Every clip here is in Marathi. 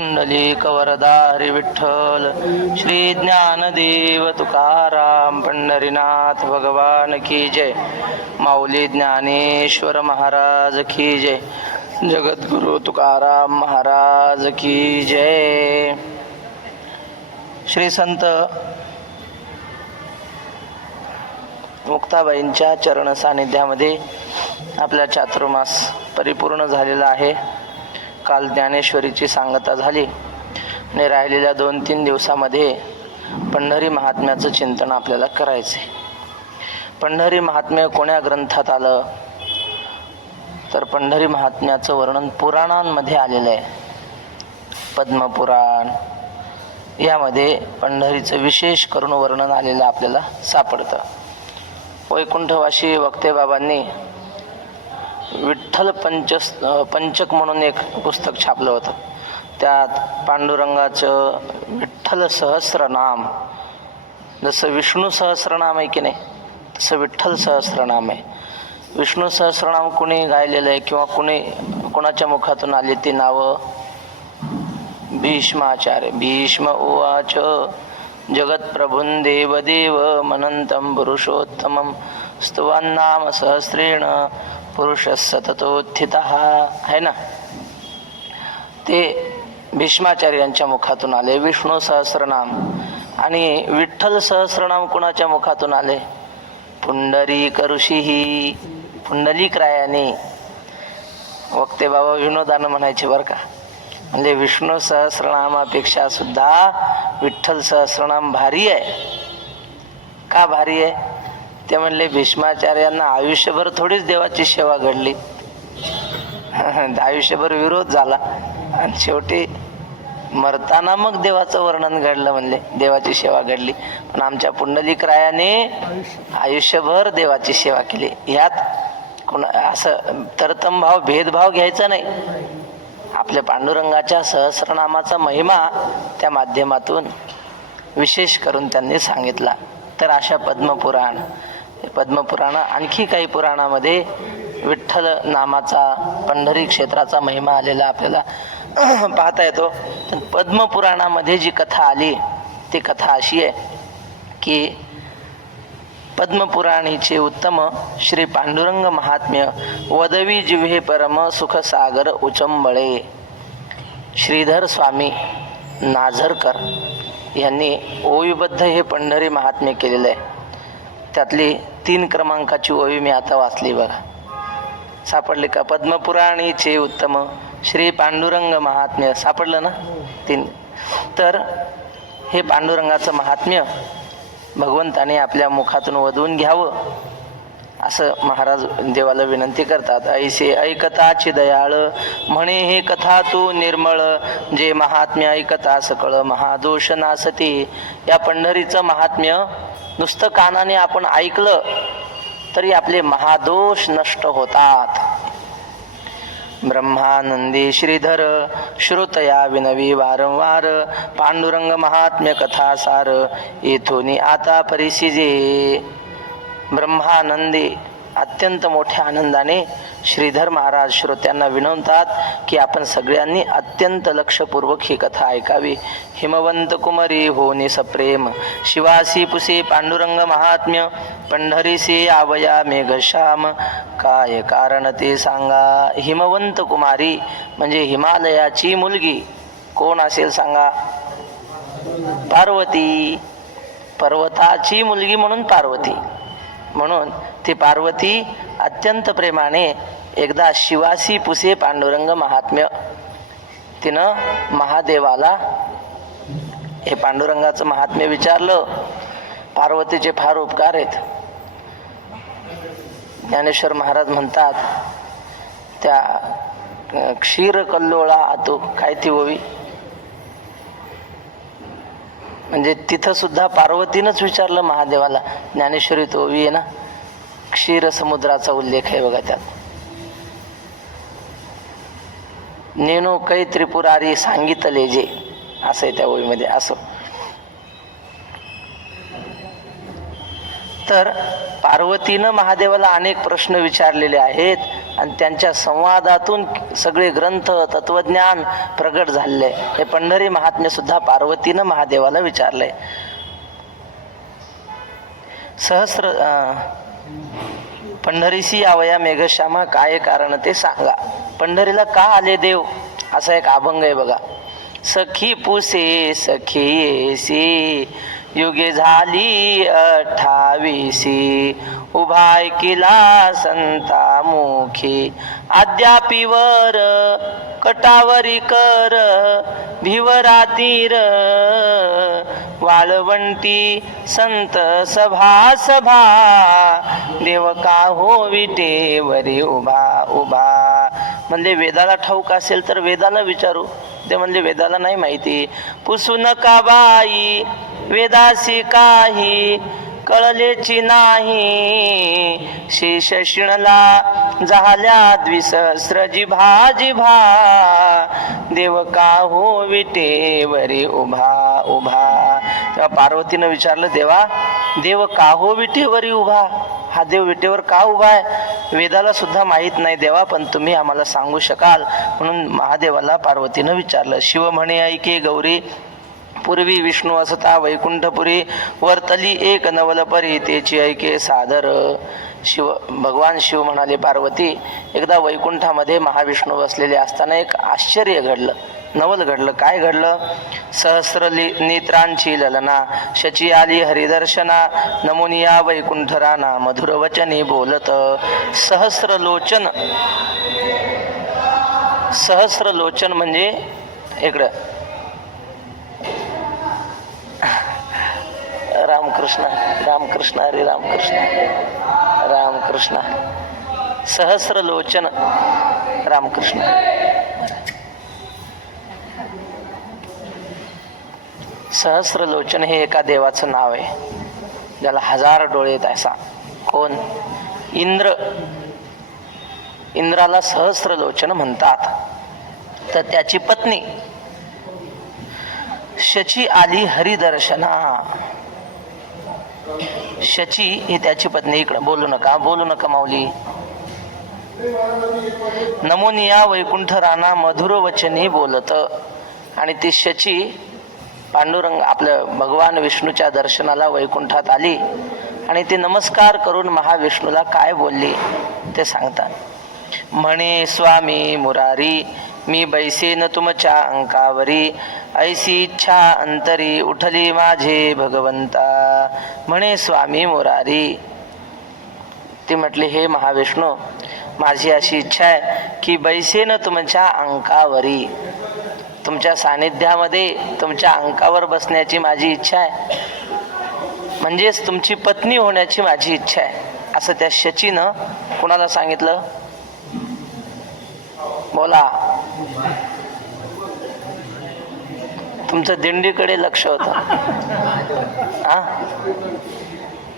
पुंडलिक वरदा हरी विठ्ठल श्री ज्ञानदेव तुकाराम पंढरीनाथ भगवान की जय. माऊली ज्ञानेश्वर महाराज की जय. जगद्गुरु तुकाराम महाराज की जय. श्री संत मुक्ताबाईंच्या चरण सानिध्यामध्ये आपला चातुर्मास परिपूर्ण झालेला आहे. काल ज्ञानेश्वरीची सांगता झाली आणि राहिलेल्या 2-3 दिवसामध्ये पंढरी महात्म्याचं चिंतन आपल्याला करायचे. पंढरी महात्म्य कोण्या ग्रंथात आलं तर पंढरी महात्म्याचं वर्णन पुराणांमध्ये आलेलं आहे. पद्मपुराण यामध्ये पंढरीचं विशेष करून वर्णन आलेलं आपल्याला सापडतं. वैकुंठवासी वक्ते बाबांनी विठ्ठल पंचक म्हणून एक पुस्तक छापलं होतं. त्यात पांडुरंगाचं विठ्ठल सहस्रनाम, जसं विष्णू सहस्रनाम आहे की नाही तसं विठ्ठल सहस्रनाम आहे. विष्णू सहस्रनाम कुणी गायलेलं आहे किंवा कोणाच्या मुखातून आली ती नावं? भीष्माचार्य. भीष्म उवाच जगत्प्रभुं देवदेव मनंतं पुरुषोत्तमं स्तुवन्नाम सहस्रेण पुरुषः सततोत्थितः आहे ना. ते भीष्माचार्यांच्या मुखातून आले विष्णू सहस्रनाम. आणि विठ्ठल सहस्रनाम कुणाच्या मुखातून आले? पुंडरीक ऋषीही, पुंडलिक रायाने. वक्ते बाबा विनोदानं म्हणायचे बरं का, म्हणजे विष्णू सहस्रनामापेक्षा सुद्धा विठ्ठल सहस्रनाम भारी आहे. का भारी आहे? ते म्हणले भीष्माचार्यांना आयुष्यभर थोडीच देवाची सेवा घडली, आयुष्यभर विरोध झाला आणि शेवटी मरताना मग देवाचं वर्णन घडलं, म्हणले देवाची सेवा घडली. पण आमच्या पुंडलिक रायाने आयुष्यभर देवाची सेवा केली. ह्यात असं तरतमभाव भेदभाव घ्यायचा नाही. आपल्या पांडुरंगाच्या सहस्रनामाचा महिमा त्या माध्यमातून विशेष करून त्यांनी सांगितला. तर अशा पद्मपुराण आणखी काही पुराणामध्ये विठ्ठल नामाचा, पंढरी क्षेत्राचा महिमा आलेला आपल्याला पाहता येतो. तर पद्मपुराणामध्ये जी कथा आली ती कथा अशी आहे की पद्मपुराणीचे उत्तम श्री पांडुरंग महात्म्य वदवी जिव्हे परम सुख सागर उचंबळे. श्रीधर स्वामी नाझरकर यांनी ओवीबद्ध हे पंढरी महात्म्य केलेलं आहे. त्यातली 3 क्रमांकाची ओवी मी आता वाचली बघा. सापडले का? पद्मपुराणीचे उत्तम श्री पांडुरंग महात्म्य सापडलं ना 3. तर हे पांडुरंगाचं महात्म्य भगवंताने आपल्या मुखातून वधवून घ्यावं असं महाराज देवाला विनंती करतात. ऐसे ऐकताची दयाळ म्हणे हे कथा तू निर्मळ, जे महात्म्य ऐकता सकळ महादोष नासती. या पंढरीचं महात्म्य नुसतं कानाने आपण ऐकलं तरी आपले महादोष नष्ट होतात. ब्रह्मानंदी श्रीधर श्रोतया विनवी वारंवार पांडुरंग महात्म्य कथा सार येथून आता परिसिजे. ब्रह्मानंदी अत्यंत मोठ्या आनंदाने श्रीधर महाराज श्रोत्यांना विनवतात की आपण सगळ्यांनी अत्यंत लक्षपूर्वक ही कथा ऐकावी. हिमवंत कुमारी होनी सप्रेम शिवासी पुसे पांडुरंग महात्म्य पंढरीसे आवया मेघश्याम काय कारण ते सांगा. हिमवंत कुमारी म्हणजे हिमालयाची मुलगी कोण असेल सांगा? पार्वती. पर्वताची मुलगी म्हणून पार्वती. म्हणून ती पार्वती अत्यंत प्रेमाने एकदा शिवासी पुसे पांडुरंग महात्म्य तिनं महादेवाला हे पांडुरंगाचं महात्म्य विचारलं. पार्वतीचे फार उपकार आहेत. ज्ञानेश्वर महाराज म्हणतात त्या क्षीर कल्लोळा आतो, काय ती ओवी? म्हणजे तिथं सुद्धा पार्वतीनंच विचारलं महादेवाला. ज्ञानेश्वरीत ओवी आहे ना, क्षीर समुद्राचा उल्लेख आहे बघा त्यात. नेनो कै त्रिपुरारी सांगितले जे असं आहे त्या ओवीमध्ये. असं तर पार्वतीनं महादेवाला अनेक प्रश्न विचारलेले आहेत. आणि त्यांच्या संवादातून सगळे ग्रंथ तत्वज्ञान प्रगट झाले. हे पंढरी महात्म्य सुद्धा पार्वतीनं महादेवाला विचारलंय. सहस्र पंढरीसी आवया मेघश्यामा, काय कारण ते सांगा. पंढरीला का आले देव, असा एक अभंग आहे बघा. सखी पुसे सखी येसी, युगे झाली 28, उभाय किला संता मुखी, अद्यापीवर कटावरी कर, भिवरा तीर वाळवंटी संत सभा सभा, देव का हो विटेवरी उभा उभा. म्हणजे वेदाला ठाऊक असेल तर वेदाला विचारू. ते म्हणजे वेदाला नाही माहिती. पुसू नका बाई वेदासी काही, कळलेची नाही, शेष शिणला झाल्या द्विसहस्र जिभा जिभा, देव का हो विटेवरी उभा उभा. तेव्हा पार्वतीनं विचारलं, देवा देव का हो विटेवरी उभा, हा देव विटेवर का उभा आहे. वेदाला सुद्धा माहीत नाही देवा, पण तुम्ही आम्हाला सांगू शकाल. म्हणून महादेवाला पार्वतीनं विचारलं. शिव म्हणे ऐके गौरी, पूर्वी विष्णू असता वैकुंठपुरी, वर्तली एक नवलपरी तेची ऐके सादर. भगवान शिव म्हणाले, पार्वती एकदा वैकुंठामध्ये महाविष्णू बसलेले असताना एक आश्चर्य घडलं, नवल घडलं. काय घडलं. सहस्र नेत्रांची ललना, शची आली हरिदर्शना, नमुनिया वैकुंठ राना, मधुर वचनी बोलत. सहस्रलोचन, सहस्रलोचन म्हणजे इकडं रामकृष्ण रामकृष्ण हरे रामकृष्ण रामकृष्ण. सहस्रलोचन रामकृष्ण. सहस्रलोचन हे एका देवाचं नाव आहे, ज्याला 1000 डोळे आहेत. असा कोण. इंद्र. इंद्राला सहस्रलोचन म्हणतात. तर त्याची पत्नी शची आली हरिदर्शना. शची ही त्याची पत्नी. इकडं बोलू नका, बोलू नका माऊली. नमोनिया वैकुंठ राणा, मधुर वचनी बोलत. आणि ती शची पांडुरंग आपल्या भगवान विष्णूच्या दर्शनाला वैकुंठात आली आणि ती नमस्कार करून महाविष्णूला काय बोलली ते सांगतात. म्हणे स्वामी मुरारी, मी बैसेन तुमच्या अंकावरी, ऐसी इच्छा अंतरी उठली माझे भगवंता. म्हणे स्वामी मुरारी, ती म्हटली हे महाविष्णू, माझी अशी इच्छा आहे की बैसेन तुमच्या अंकावरी, तुमच्या सानिध्यामध्ये तुमच्या अंकावर बसण्याची माझी इच्छा आहे, म्हणजेच तुमची पत्नी होण्याची माझी इच्छा आहे. असं त्या शचीनं कुणाला सांगितलं. बोला. तुमचं दिंडीकडे लक्ष होतं. हा,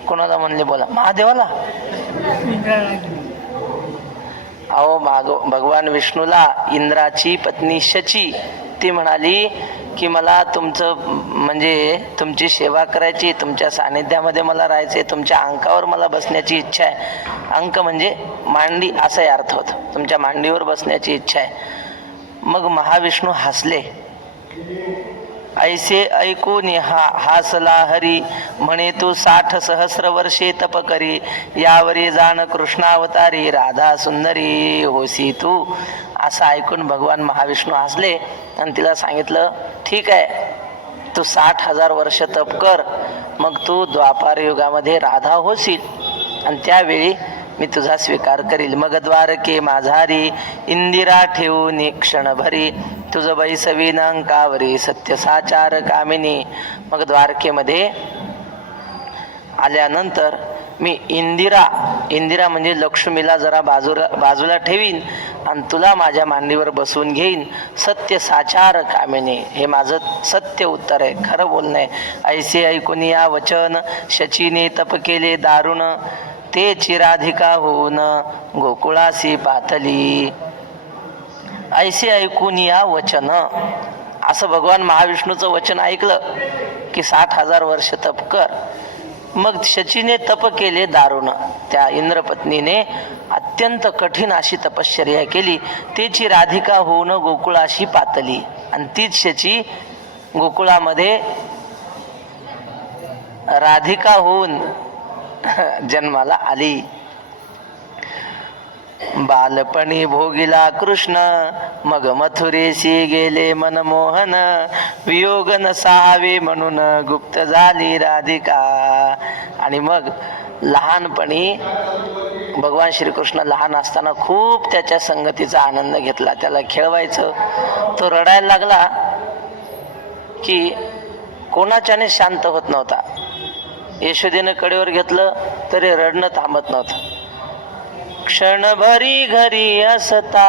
कोणाला म्हणले. बोला. महादेवाला. अहो भगवान विष्णूला इंद्राची पत्नी शची ती म्हणाली की मला तुमचं म्हणजे तुमची सेवा करायची, तुमच्या सानिध्यामध्ये मला राहायचे, तुमच्या अंकावर मला बसण्याची इच्छा आहे. अंक म्हणजे मांडी असाही अर्थ होतो. तुमच्या मांडीवर बसण्याची इच्छा आहे. मग महाविष्णू हसले. ऐसे ऐकून हासला हरी, म्हणे तू 60 सहस्र वर्षे तप करी, यावरी जाण कृष्णावतारी, राधा सुंदरी होसी तू. असं ऐकून भगवान महाविष्णू हसले आणि तिला सांगितलं, ठीक आहे, तू 60,000 वर्ष तप कर, मग तू द्वापार युगामध्ये राधा होशील आणि त्यावेळी मी तुझा स्वीकार करील. मग द्वारके माझारी, इंदिरा ठेवून क्षण भरी, तुझ बैसवीन अंकावरी, सत्य साचार कामिनी. मग द्वारकेमध्ये आल्यानंतर मी इंदिरा म्हणजे लक्ष्मीला जरा बाजूला ठेवीन आणि तुला माझ्या मांडीवर बसवून घेईन. सत्य साचार कामिनी, हे माझं सत्य उत्तर आहे, खरं बोलणं आहे. ऐसे ऐकून या वचन, शचीने तप केले दारुण, ते चिराधिका होऊन गोकुळासी पातली. ऐसे ऐकून या वचन, असं भगवान महाविष्णूचं वचन ऐकलं की 60,000 वर्ष तप कर. मग शचीने तप केले दारुण. त्या इंद्रपत्नीने अत्यंत कठीण अशी तपश्चर्या केली. तिची राधिका होऊन गोकुळाशी पातली आणि तीच शची गोकुळामध्ये राधिका होऊन जन्माला आली. बालपणी भोगिला कृष्ण, मग मथुरेशी गेले मनमोहन. वियोग नसावे म्हणून गुप्त झाली राधिका. आणि मग लहानपणी भगवान श्रीकृष्ण लहान असताना खूप त्याच्या संगतीचा आनंद घेतला. त्याला खेळवायचं. तो रडायला लागला की कोणाच्याने शांत होत नव्हता. यशोदेनं कडेवर घेतलं तरी रडणं थांबत नव्हतं. क्षणभरी घरी असता,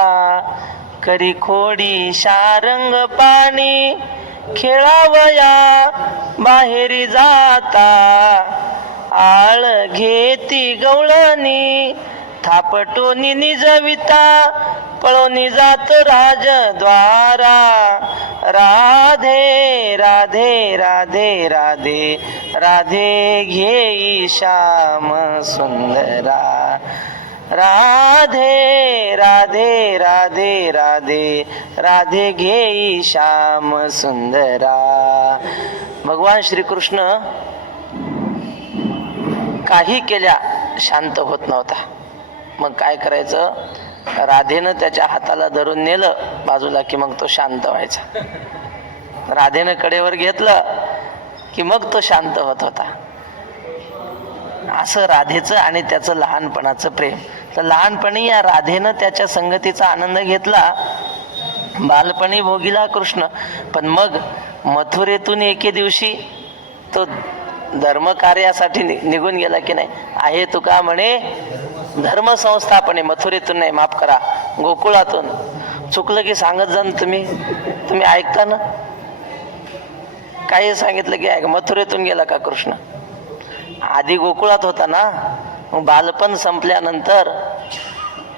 करी खोडी शारंग पाणी. खेळावया बाहेरी जाता, आळ घेती गवळणी. थापटोनी निजविता, पळोनी जात राजद्वारा. राधे राधे राधे राधे राधे घेई श्याम सुंदरा. राधे राधे राधे राधे राधे घेई श्याम सुंदरा. भगवान श्रीकृष्ण काही केल्या शांत होत नव्हता. मग काय करायचं, राधेनं त्याच्या हाताला धरून नेलं बाजूला की मग तो शांत व्हायचा. राधेनं कडेवर घेतलं की मग तो शांत होत होता. असं राधेचं आणि त्याचं लहानपणाचं प्रेम. तर लहानपणी या राधेनं त्याच्या संगतीचा आनंद घेतला. बालपणी भोगिला कृष्ण. पण मग मथुरेतून एके दिवशी तो धर्म कार्यासाठी निघून गेला की नाही. आहे तुका म्हणे धर्म संस्थापने. मथुरेतून नाही, माफ करा, गोकुळातून. चुकलं की सांगत जा ना तुम्ही ऐकता ना. काही सांगितलं की ऐक. मथुरेतून गेला का कृष्ण? आधी गोकुळात होता ना. मग बालपण संपल्यानंतर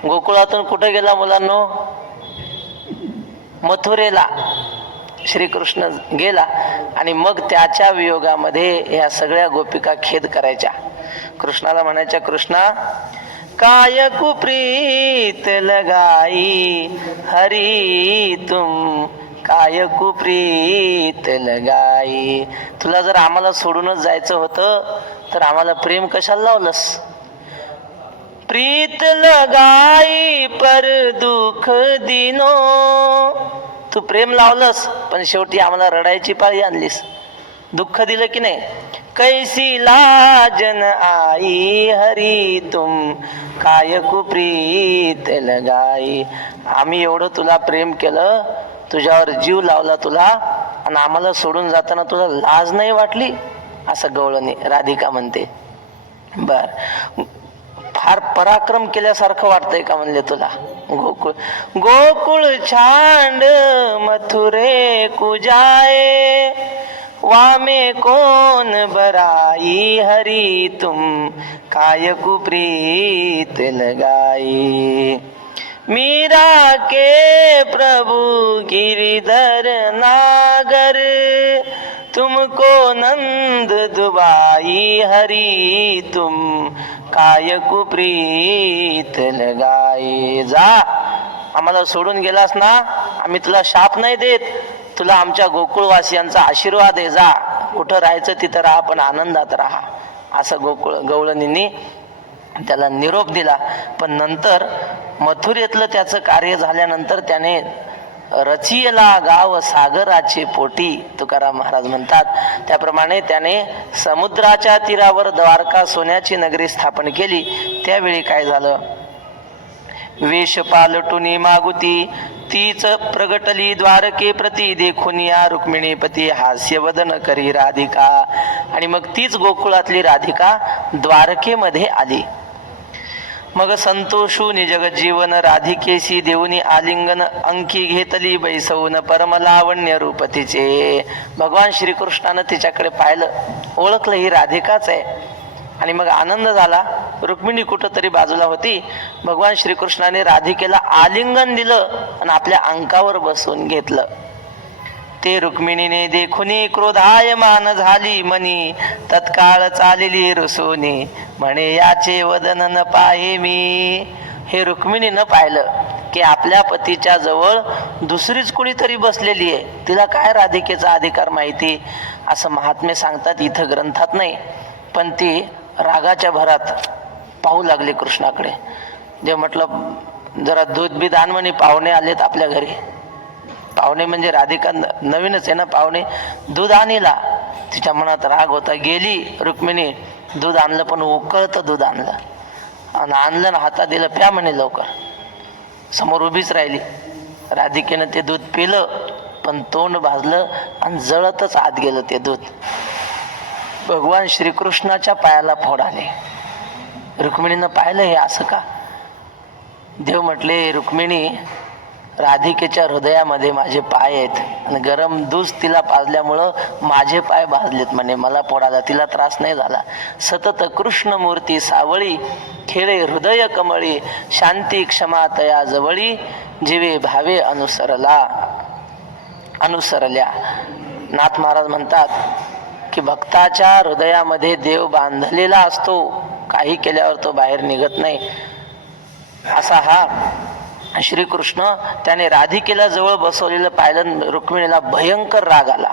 गोकुळातून कुठे गेला मुलांनो? मथुरेला श्रीकृष्ण गेला. आणि मग त्याच्या वियोगामध्ये या सगळ्या गोपिका खेद करायच्या. कृष्णाला म्हणायच्या, कृष्णा काय कुप्रीत लगाई हरी तुम, काय कुप्रीत लगाई. तुला जर आम्हाला सोडूनच जायचं होतं तर आम्हाला प्रेम कशाला लावलंस? प्रीत लगाई पर दुःख दिनो. तू प्रेम लावलंस पण शेवटी आम्हाला रडायची पाळी आणलीस. दुःख दिलं की नाही. कैसी लाजन आई हरी तुम, काय कुप्रीत लगाई. आम्ही एवढं तुला प्रेम केलं, तुझ्यावर जीव लावला तुला, आणि आम्हाला सोडून जाताना तुला लाज नाही वाटली? असं गवळणी राधिका म्हणते. बर, फार पराक्रम केल्यासारखं वाटतंय का म्हणले तुला? गोकुळ गोकुळ छांड मथुरे कुजाए, वामे कोण बराई हरी तुम, काय कुप्रीत लगाई. मीरा के प्रभु गिरिधर नागर, तुमको नंद दुबाई हरी तुम, काय कुप्रीत लगाई. जा, आम्हाला सोडून गेलास ना, आम्ही तुला शाप नाही देत, तुला आमच्या गोकुळवासियांचा आशीर्वाद आहे. जा, कुठं राहायचं तिथं राहा, पण आनंदात राहा. असं गवळणींनी त्याला निरोप दिला. पण नंतर मथुरेतलं त्याचं कार्य झाल्यानंतर त्याने रचियला गाव सागराचे पोटी, तुकाराम महाराज म्हणतात. त्याप्रमाणे त्याने समुद्राच्या तीरावर द्वारका सोन्याची नगरी स्थापन केली. त्यावेळी काय झालं, वेश पालटुनी मागुती, तीच प्रगटली द्वारके प्रती, देखून या रुक्मिणीपती हास्यवदन करी राधिका. आणि मग तीच गोकुळातली राधिका द्वारकेमध्ये आली. मग संतोषू निजगजीवन राधिकेशी देऊनी आलिंगन, अंकी घेतली बैसवून परमलावण्य रूप तिचे. भगवान श्रीकृष्णानं तिच्याकडे पाहिलं, ओळखलं ही राधिकाच आहे. आणि मग आनंद झाला. रुक्मिणी कुठं तरी बाजूला होती. भगवान श्रीकृष्णाने राधिकेला आलिंगन दिलं आणि आपल्या अंकावर बसवून घेतलं. ते रुक्मिणीने देखुनी क्रोधायमान झाली मनी, तत्काळ चालली रुसोनी म्हणे याचे वदन न पाहे मी. हे रुक्मिणी न पाहिलं की आपल्या पतीच्या जवळ दुसरीच कुणीतरी बसलेली आहे, तिला काय राधिकेचा अधिकार माहिती, असं महात्मे सांगतात. इथं ग्रंथात नाही, पण ती रागाच्या भरात पाहू लागली कृष्णाकडे. जे म्हटलं जरा दूध बी दान म्हणे, पाहुणे आलेत आपल्या घरी. पाहुणे म्हणजे राधिका नवीनच आहे ना, पाहुणे दूध आणला. तिच्या मनात राग होता. गेली रुक्मिणी, दूध आणलं पण उकळतं दूध आणलं आणि आणलं ना हातात दिलं, प्या म्हणे लवकर. समोर उभीच राहिली. राधिकेनं ते दूध पिलं पण तोंड भाजलं आणि जळतच आत गेलं ते दूध. भगवान श्रीकृष्णाच्या पायाला फोड आले. रुक्मिणीनं पाहिलं हे असं का. देव म्हटले, रुक्मिणी राधिकेच्या हृदयामध्ये माझे पाय आहेत आणि गरम दूध तिला पाजल्यामुळं माझे पाय भाजलेत म्हणे, मला फोडाला, तिला त्रास नाही झाला. सतत कृष्ण मूर्ती सावळी, खेळे हृदय कमळी, शांती क्षमा तया जवळी, जीवे भावे अनुसरल्या. नाथ महाराज म्हणतात की भक्ताच्या हृदयामध्ये देव बांधलेला असतो, काही केल्यावर तो बाहेर निघत नाही. असा हा श्रीकृष्ण त्याने राधिकेला जवळ बसवलेलं पाहिलं. रुक्मिणीला भयंकर राग आला,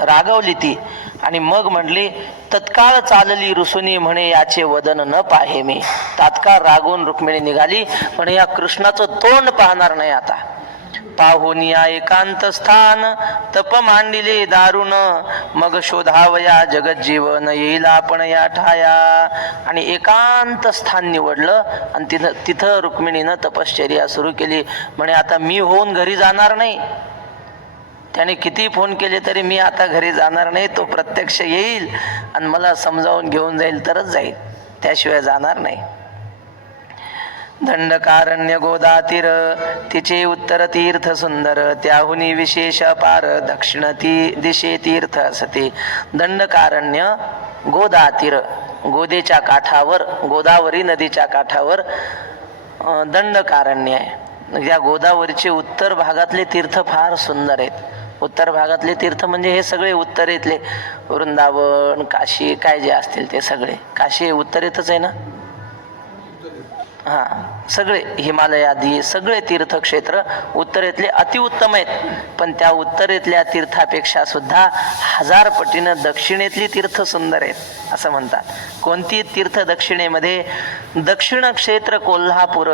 रागवली ती आणि मग म्हणली, तत्काळ चालली रुसुनी म्हणे याचे वदन न पाहे मी. तात्काळ रागून रुक्मिणी निघाली, म्हणे या कृष्णाचं तोंड पाहणार नाही आता. पाहून या एकांत स्थान तप मांडिले दारुण, मग शोधावया जगत जीवन येईल आपण या ठाया. आणि एकांत स्थान निवडलं आणि तिथं रुक्मिणीनं तपश्चर्या सुरू केली. म्हणे आता मी होऊन घरी जाणार नाही. त्याने किती फोन केले तरी मी आता घरी जाणार नाही. तो प्रत्यक्ष येईल आणि मला समजावून घेऊन जाईल तरच जाईल, त्याशिवाय जाणार नाही. दंडकारण्य गोदातीर तिचे उत्तर तीर्थ सुंदर, त्याहुनी विशेष अपार दक्षिण दिशे तीर्थ असते. दंडकारण्य गोदातीर, गोदेच्या काठावर, गोदावरी नदीच्या काठावर दंडकारण्य आहे. या गोदावरीचे उत्तर भागातले तीर्थ फार सुंदर आहेत. उत्तर भागातले तीर्थ म्हणजे हे सगळे उत्तरेतले, वृंदावन काशी काय जे असतील ते सगळे. काशी उत्तरेतच आहे ना. हा, सगळे हिमालयादी सगळे तीर्थक्षेत्र उत्तरेतले अतिउत्तम आहेत. पण त्या उत्तरेतल्या तीर्थापेक्षा सुद्धा 1000 पटीनं दक्षिणेतली तीर्थ सुंदर आहेत असं म्हणतात. कोणती तीर्थ दक्षिणेमध्ये? दक्षिण क्षेत्र कोल्हापूर,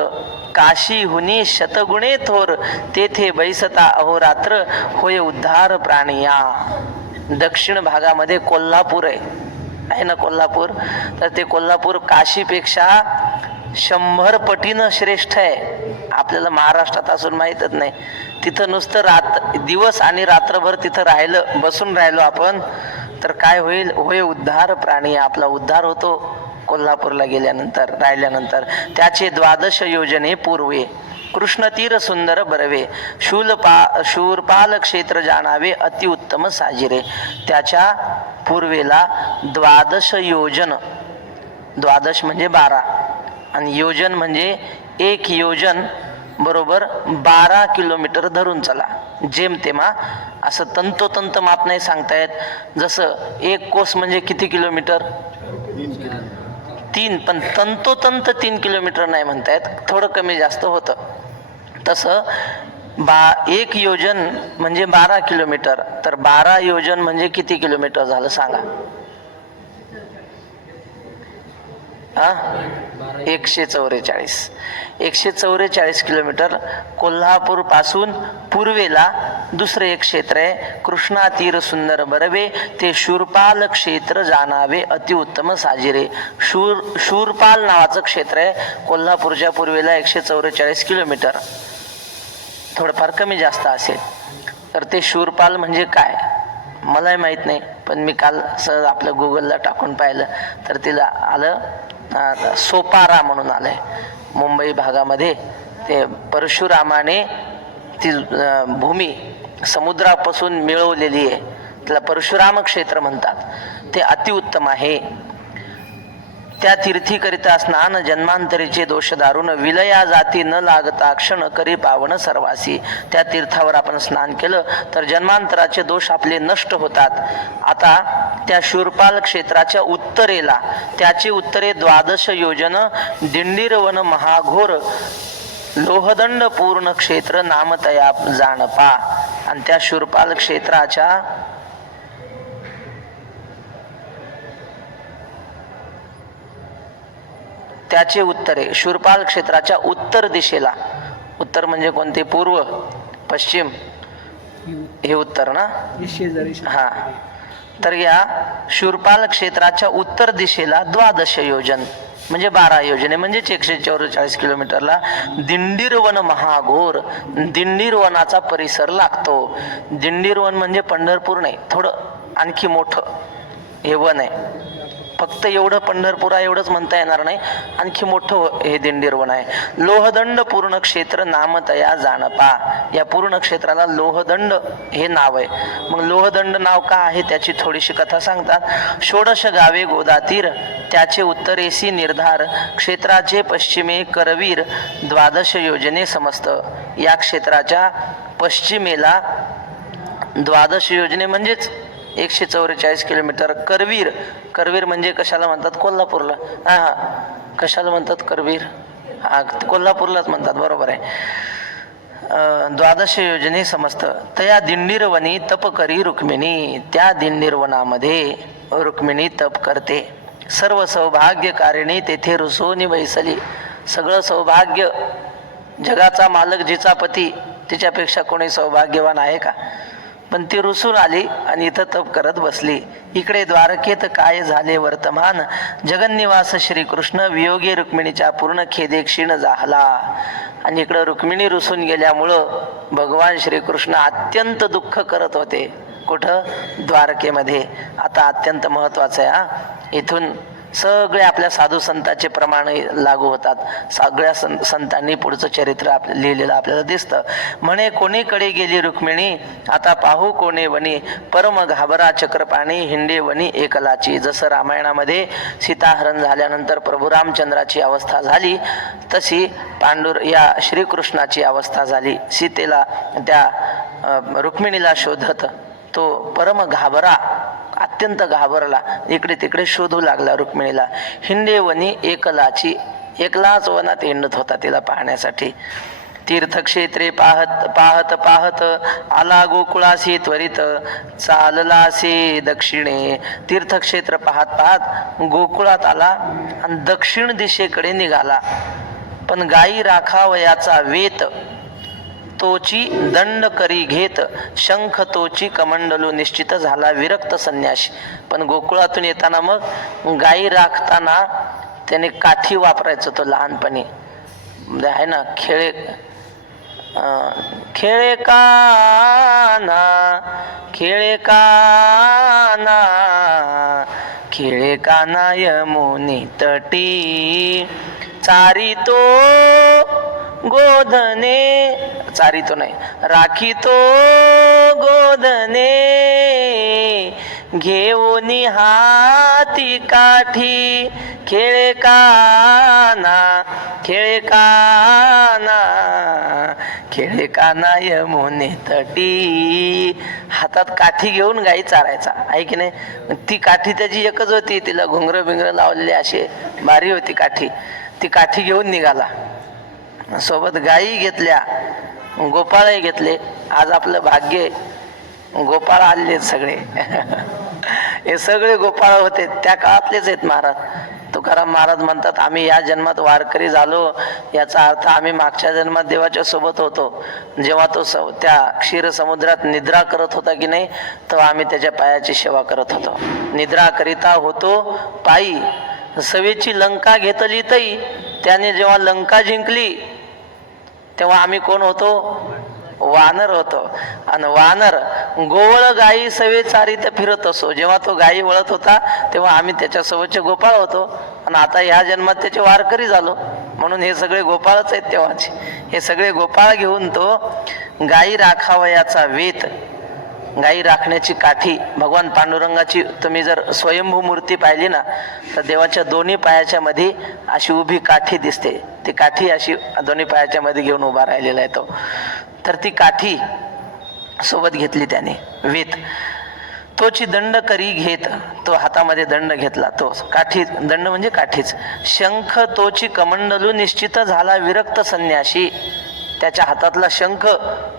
काशीहुनी शतगुणे थोर, तेथे बैसता अहोरात्र होय उद्धार प्राणिया. दक्षिण भागामध्ये कोल्हापूर आहे ना, कोल्हापूर. तर ते कोल्हापूर काशीपेक्षा 100 पटीनं श्रेष्ठ आहे. आपल्याला महाराष्ट्रात असून माहीतच नाही. तिथं नुसतं दिवस आणि रात्रभर तिथं बसून राहिलो आपण तर काय होईल? होय उद्धार प्राणी, आपला उद्धार होतो कोल्हापूरला गेल्यानंतर, राहिल्यानंतर. त्याचे 12 योजने पूर्वे कृष्ण तीर सुंदर बरवे, शूरपाल क्षेत्र जाणावे अतिउत्तम साजिरे. त्याच्या पूर्वेला 12 योजन, 12 म्हणजे 12 आणि योजन म्हणजे 1 योजन बरोबर 12 किलोमीटर धरून चला. जेमतेमा असं तंतोतंत माप नाही सांगता येत. जसं 1 कोस म्हणजे किती किलोमीटर? 3, पण तंतोतंत 3 किलोमीटर नाही म्हणता येत, थोडं कमी जास्त होतं. तसं 1 योजन म्हणजे 12 किलोमीटर, तर 12 योजन म्हणजे किती किलोमीटर झालं सांगा? 144 किलोमीटर. कोल्हापूर पासून पूर्वेला दुसरे एक क्षेत्र आहे, कृष्णा तीर सुंदर बरवे, ते शूरपाल क्षेत्र जाणावे अतिउत्तम साजिरे. शूरपाल नावाचं क्षेत्र आहे कोल्हापूरच्या पूर्वेला, 144 किलोमीटर, थोडंफार कमी जास्त असेल. तर ते शूरपाल म्हणजे काय मलाही माहीत नाही, पण मी काल सहज आपलं गुगलला टाकून पाहिलं तर तिला आलं सोपारा म्हणून आलंय. मुंबई भागामध्ये ते परशुरामाने ती भूमी समुद्रापासून मिळवलेली आहे, त्याला परशुराम क्षेत्र म्हणतात. ते अतिउत्तम आहे. त्या तीर्थीकरिता स्नान जन्मांतरीचे दोष दारुण विलया जाती न लागता क्षण करी पावन सर्वासी. त्या तीर्थावर आपण स्नान केलं तर जन्मांतराचे दोष आपले नष्ट होतात. आता त्या शूरपाल क्षेत्राच्या उत्तरेला, त्याचे उत्तरे 12 योजन दिंडीरवन महाघोर लोहदंड पूर्ण क्षेत्र नामतया जाणपा. आणि त्या शूरपाल क्षेत्राच्या त्याचे उत्तरे, शूरपाल क्षेत्राच्या उत्तर दिशेला, उत्तर म्हणजे कोणते? पूर्व, पश्चिम, हे उत्तर ना, हा. तर या शूरपाल क्षेत्राच्या उत्तर दिशेला 12 योजन म्हणजे 12 योजने म्हणजे 144 किलोमीटरला दिंडीरवन महाघोर, दिंडीरवनाचा परिसर लागतो. दिंडीरवन म्हणजे पंढरपूर नाही, थोडं आणखी मोठं हे वन आहे. फक्त एवढं पंढरपुरा एवढंच म्हणता येणार नाही, आणखी मोठं हे दिंडीरवन आहे. लोहदंड पूर्ण क्षेत्र नामतया जाणपा. या पूर्ण क्षेत्राला लोहदंड हे नाव आहे. मग लोहदंड नाव का आहे त्याची थोडीशी कथा सांगतात. 16 गावे गोदातीर, त्याचे उत्तरेसी निर्धार, क्षेत्राचे पश्चिमे करवीर, 12 योजने समस्त. या क्षेत्राच्या पश्चिमेला 12 योजने म्हणजेच 144 किलोमीटर. करवीर, करवीर म्हणजे कशाला म्हणतात? कोल्हापूरला. हा, कशाला म्हणतात करवीर? हा, कोल्हापूरलाच म्हणतात, बरोबर आहे. 12 योजने समस्त. तया दिंडीरवनी तप करी रुक्मिणी, त्या दिंडीरवनामध्ये रुक्मिणी तप करते. सर्व सौभाग्यकारिणी तेथे रुसोनी बैसली. सगळं सौभाग्य, जगाचा मालक जिचा पती, तिच्यापेक्षा कोणी सौभाग्यवान आहे का? पण ती रुसून आली आणि इथं तप करत बसली. इकडे द्वारकेत काय झाले वर्तमान, जगन्निवास श्रीकृष्ण वियोगी रुक्मिणीच्या पूर्ण खेदे क्षीण झाला. आणि इकडं रुक्मिणी रुसून गेल्यामुळं भगवान श्रीकृष्ण अत्यंत दुःख करत होते. कुठं? द्वारकेमध्ये. आता अत्यंत महत्वाचं आहे हा. इथून सगळे आपल्या साधू संतांचे प्रमाण लागू होतात. सगळ्या संतांनी पुढचं चरित्र लिहिलेलं आपल्याला दिसतं. म्हणे कोणीकडे गेली रुक्मिणी, आता पाहू कोणे वनी, परम घाबरा चक्रपाणी हिंडे वनी एकलाची. जसं रामायणामध्ये सीताहरण झाल्यानंतर प्रभू रामचंद्राची अवस्था झाली, तशी या श्रीकृष्णाची अवस्था झाली. सीतेला, त्या रुक्मिणीला शोधत तो परम घाबरा, अत्यंत घाबरला, इकडे तिकडे शोधू लागला रुक्मिणीला. हिंडे वनी एकलाची, एकलाच वनात हिंडत होता तिला पाहण्यासाठी. तीर्थक्षेत्रे पाहत पाहत पाहत आला गोकुळासी त्वरित, चाललासी दक्षिणे. तीर्थक्षेत्र पाहत पाहत गोकुळात आला आणि दक्षिण दिशेकडे निघाला. पण गायी राखावयाचा वेत तोची दंड करी घेत, शंख तोची कमंडलू निश्चित झाला विरक्त संन्यासी. पण गोकुळातून येताना मग गायी राखताना त्याने काठी वापरायचं. तो लहानपणी आहे ना, खेळे खेळे काना, खेळे काना, खेळे काना यमुनी तटी, चारी तो गोधने, चारी तो नाही, राखी तो गोधने, घेऊनी हाती काठी, खेळे काना, खेळे काना, खेळे काना यमुने तटी. हातात काठी घेऊन गाई चारायचा आहे की नाही. ती काठी त्याची एकच होती, तिला घुंगर बिंगर लावलेली अशी भारी होती काठी. ती काठी घेऊन निघाला. सोबत गायी घेतल्या, गोपाळही घेतले. आज आपलं भाग्य, गोपाळ आले सगळे. हे सगळे गोपाळ होते, त्या काळातलेच आहेत महाराज. तुकाराम महाराज म्हणतात, आम्ही या जन्मात वारकरी झालो, याचा अर्थ आम्ही मागच्या जन्मात देवाच्या सोबत होतो. जेव्हा तो त्या क्षीर समुद्रात निद्रा करत होता की नाही, तेव्हा आम्ही त्याच्या पायाची सेवा करत होतो. निद्रा करिता होतो पायी, सवेची लंका घेतली तई, त्याने जेव्हा लंका जिंकली तेव्हा आम्ही कोण होतो? वानर होतो. आणि वानर गोवळ गायी सवे चारीत फिरत असो. जेव्हा तो गायी वळत होता तेव्हा आम्ही त्याच्यासोबतचे गोपाळ होतो. आणि आता ह्या जन्मात त्याचे वारकरी झालो, म्हणून हे सगळे गोपाळच आहेत तेव्हाचे. हे सगळे गोपाळ घेऊन तो गायी राखावयाचा वेत गाई राखण्याची काठी भगवान पांडुरंगाची तुम्ही जर स्वयंभू मूर्ती पाहिली ना, तर देवाच्या दोन्ही पायाच्या मध्ये अशी उभी काठी दिसते. ती काठी अशी दोन्ही पायाच्या मध्ये घेऊन उभा राहिलेला आहे तो. तर ती काठी सोबत घेतली त्याने, वीत. तोची दंड करी घेत, तो हातामध्ये दंड घेतला, तो काठी, दंड म्हणजे काठीच. शंख तोची कमंडलू निश्चित झाला विरक्त संन्याशी. त्याच्या हातातला शंख,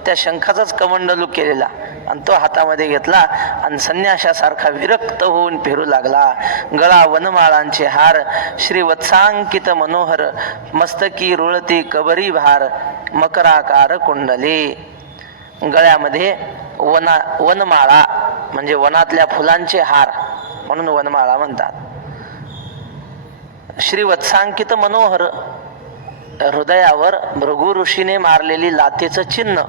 त्या शंखाचाच कमंडलू केलेला आणि तो हातामध्ये घेतला आणि संन्याशासारखा विरक्त होऊन फिरू लागला. गळा वनमाळांचे हार, श्री वत्सांकित मनोहर, मस्तकी रुळती कबरी भार, मकराकार कुंडले. गळ्यामध्ये वनमाळा म्हणजे वनातल्या फुलांचे हार म्हणून वनमाळा म्हणतात. श्री वत्सांकित मनोहर, हृदयावर भृगु ऋषीने मारलेली लाथेचं चिन्ह,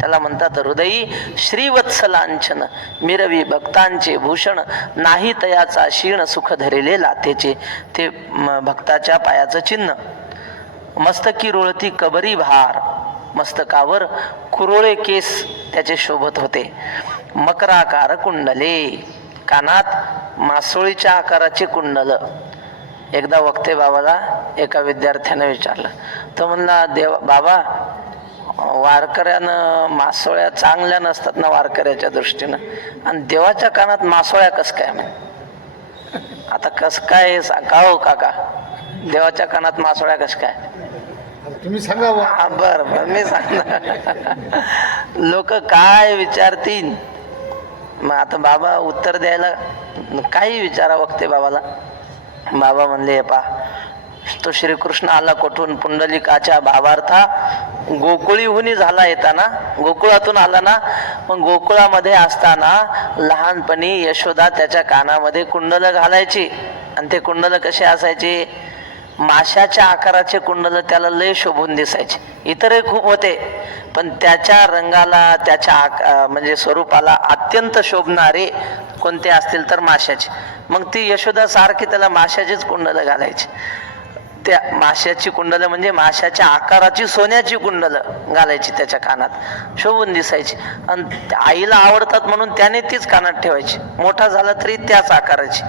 त्याला म्हणतात हृदयी श्रीवत्सलांछन. मिरवी भक्तांचे भूषण, नाही तयाचा क्षीण सुख धरेले लाथेचे. ते भक्ताच्या पायाचं चिन्ह. मस्तकी रुळती कबरी भार, मस्तकावर कुरोळे केस त्याचे शोभत होते. मकराकार कुंडले, कानात मासोळीच्या आकाराचे कुंडल. एकदा वक्ते बाबाला एका विद्यार्थ्याने विचारलं, तो म्हणला, देव बाबा, वारकऱ्यानं मासोळ्या चांगल्या नसतात ना वारकऱ्याच्या दृष्टीनं, आणि देवाच्या कानात मासोळ्या कस काय? म्हणे आता कस काय सांगा हो काका, देवाच्या कानात मासोळ्या कस काय? तुम्ही सांगा. बर बर, मी सांगणार. लोक काय विचारतील, मग आता बाबा उत्तर द्यायला काही विचारा वक्ते बाबाला. बाबा म्हणले, हे पा, तो श्रीकृष्ण आला कुठून? पुंडलिकाच्या भावार्था गोकुळीहून झाला येताना, गोकुळातून आला ना. मग गोकुळामध्ये असताना लहानपणी यशोदा त्याच्या कानामध्ये कुंडल घालायची, आणि ते कुंडल कसे असायचे? माशाच्या आकाराचे कुंडल त्याला लय शोभून दिसायचे. इतरही खूप होते, पण त्याच्या रंगाला, त्याच्या म्हणजे स्वरूपाला अत्यंत शोभणारे कोणते असतील तर माशाचे. मग ती यशोदा सारखी त्याला माशाचीच कुंडल घालायची. त्या माशाची कुंडल म्हणजे माशाच्या आकाराची सोन्याची कुंडल घालायची त्याच्या कानात, शोभून दिसायची. आणि आईला आवडतात म्हणून त्याने तीच कानात ठेवायची. मोठा झाला तरी त्याच आकाराची.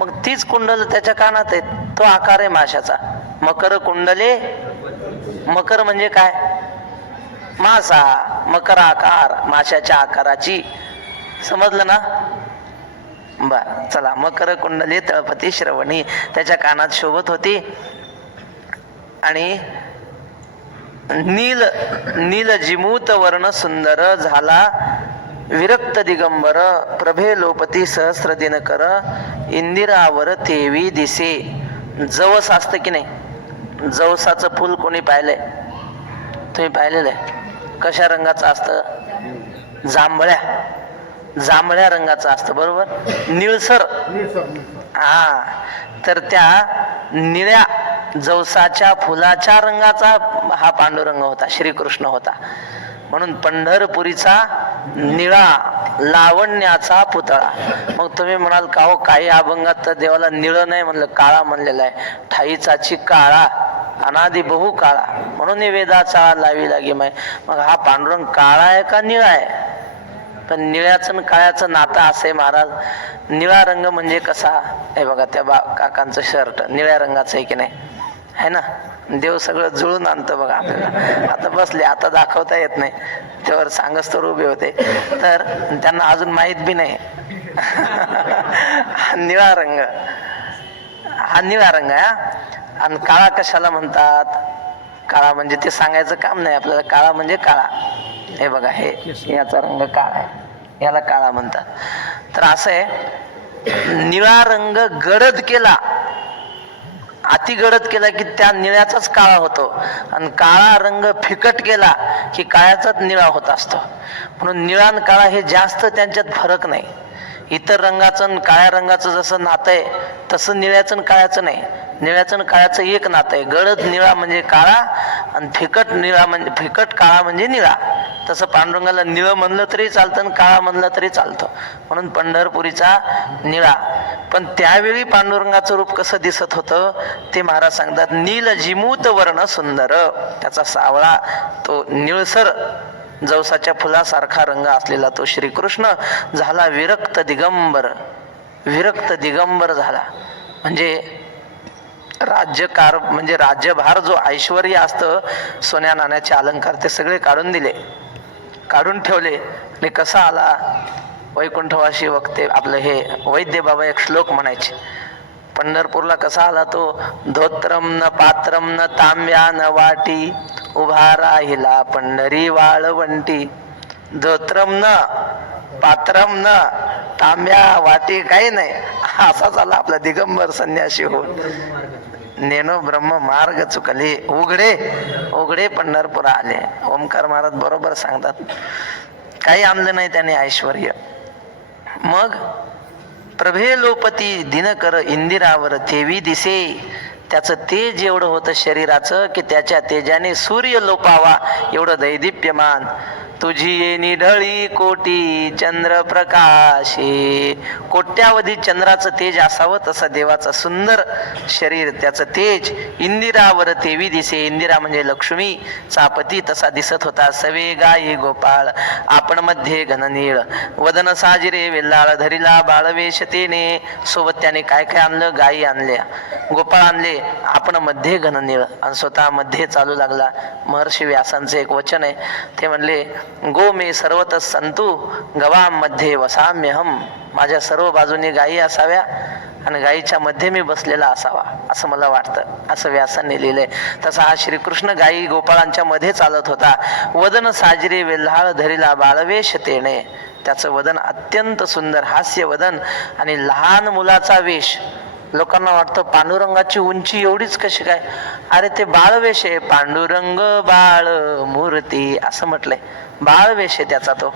मग तीच कुंडल त्याच्या कानात आहेत, तो आकार आहे माशाचा. मकर कुंडले, मकर म्हणजे काय? मासा. मकर आकार, माशाच्या आकाराची. समजलं ना? बर, चला. मकर कुंडले तळपती श्रवणी, त्याच्या कानात शोभत होती. आणि नील, नील जिमूत वर्ण सुंदर झाला विरक्त दिगंबर, प्रभे लोपती सहस्र दिनकर, इंदिरावर तेवी दिसे. जवस असतं की नाही? जवसाचं फुल कोणी पाहिलंय? तुम्ही पाहिलेलं आहे? कशा रंगाचं असतं? जांभळ्या, जांभळ्या रंगाचं असतं, बरोबर? निळसर. हा, तर त्या निळ्या जवसाच्या फुलाच्या रंगाचा हा पांडुरंग होता, श्रीकृष्ण होता. म्हणून पंढरपुरीचा निळा, लावण्याचा पुतळा. मग तुम्ही म्हणाल, का हो, काही अभंगात तर देवाला निळ नाही म्हणलं, काळा म्हणलेला आहे. ठाईचाची काळा, अनादि बहु काळा, म्हणून वेदाचा लावी लागे माय. मग हा पांडुरंग काळा आहे का निळा आहे? पण निळ्याचं आणि काळ्याचं नातं असे महाराज. निळा रंग म्हणजे कसा? हे बघा, त्या काकांचं शर्ट निळ्या रंगाचं आहे की नाही, है ना? देव सगळं जुळून आणतं बघा आपल्याला. आता बसले, आता दाखवता येत नाही, त्यावर सांगच तर उभे होते, तर त्यांना अजून माहित बी नाही. हा निळा रंग, हा निळा रंग आहे. आणि काळा कशाला म्हणतात? काळा म्हणजे ते सांगायचं काम नाही आपल्याला. काळा म्हणजे काळा. हे बघा, हे याचा रंग काळा आहे, याला काळा म्हणतात. तर असं आहे, निळा रंग गडद केला, अति गडद केला की त्या निळ्याचाच काळा होतो. आणि काळा रंग फिकट केला की काळ्याचाच निळा होत असतो. म्हणून निळा आणि काळा हे जास्त त्यांच्यात फरक नाही. इतर रंगाचं आणि काळ्या रंगाचं जसं नातं आहे तसं निळ्याचं आणि काळ्याचं नाही. निळ्याचं आणि काळ्याचं एक नातं आहे. गडद निळा म्हणजे काळा आणि फिकट निळा म्हणजे, फिकट काळा म्हणजे निळा. तसं पांडुरंगाला निळं म्हणलं तरी चालतं आणि काळा म्हणलं तरी चालतं. म्हणून पंढरपुरीचा निळा. पण त्यावेळी पांडुरंगाचं रूप कसं दिसत होतं ते महाराज सांगतात. नील जिमूत वर्ण सुंदर, त्याचा सावळा तो निळसर जवसाच्या फुलासारखा रंग असलेला तो श्रीकृष्ण झाला विरक्त दिगंबर. विरक्त दिगंबर झाला म्हणजे राज्यकार म्हणजे राज्यभार जो ऐश्वर्य असतं, सोन्या नाण्याचे अलंकार ते सगळे काढून दिले, काढून ठेवले. आणि कसा आला वैकुंठवासी वक्ते आपलं हे वैद्य बाबा एक श्लोक म्हणायचे, पंढरपूरला कसा आला तो, धोत्रम न पात्रम न तांब्या न वाटी, उभा राहिला पंढरी वाळवंटी. धोत्रम न पात्रम न तांब्या वाटी काही नाही, असाच आला आपला दिगंबर संन्यासी होऊन. नेनो ब्रह्म मार्ग चुकले, उघडे उघडे पंढरपूर आले. ओमकार महाराज बरोबर सांगतात, काही आणलं नाही त्याने ऐश्वर्य. मग प्रभे लोपती दिनकर इंदिरावर तेवी दिसे. त्याचं तेज एवढं होतं शरीराचं की त्याच्या तेजाने सूर्य लोपावा एवढं दैदिप्यमान. तुझी ये निढळी कोटी चंद्र प्रकाशे. कोट्यावधी चंद्राचं तेज असावं तसा देवाचं सुंदर शरीर, त्याचं तेज. इंदिरावर तेवी दिसे, इंदिरा म्हणजे लक्ष्मी चापती तसा दिसत होता. सवे गाई गोपाळ आपण मध्ये घननीळ, वदन साजिरे वेल्लाळ धरिला बाळवेश तेने. सोबत त्याने काय काय आणलं, गायी आणल्या, गोपाळ आणले, आपण मध्ये घननीळ, आणि स्वतः मध्ये चालू लागला. महर्षी व्यासांचे एक वचन आहे, ते म्हणले गो मे सर्वतः संतु गवाम मध्ये वसाम्यहम. माझ्या सर्व बाजूनी गायी असाव्या आणि गायीच्या मध्ये मी बसलेला असावा असं मला वाटतं, असं व्यासांनी लिहिलंय. तसा हा श्रीकृष्ण गायी गोपाळांच्या मध्ये चालत होता. वदन साजरे वेल्हाळ धरिला बाळवेश तेने. त्याचं वदन अत्यंत सुंदर हास्य वदन आणि लहान मुलाचा वेश. लोकांना वाटतं पांडुरंगाची उंची एवढीच कशी काय, अरे ते बाळवेश आहे, पांडुरंग बाळ मूर्ती असं म्हटलंय, बाळवेश आहे त्याचा तो.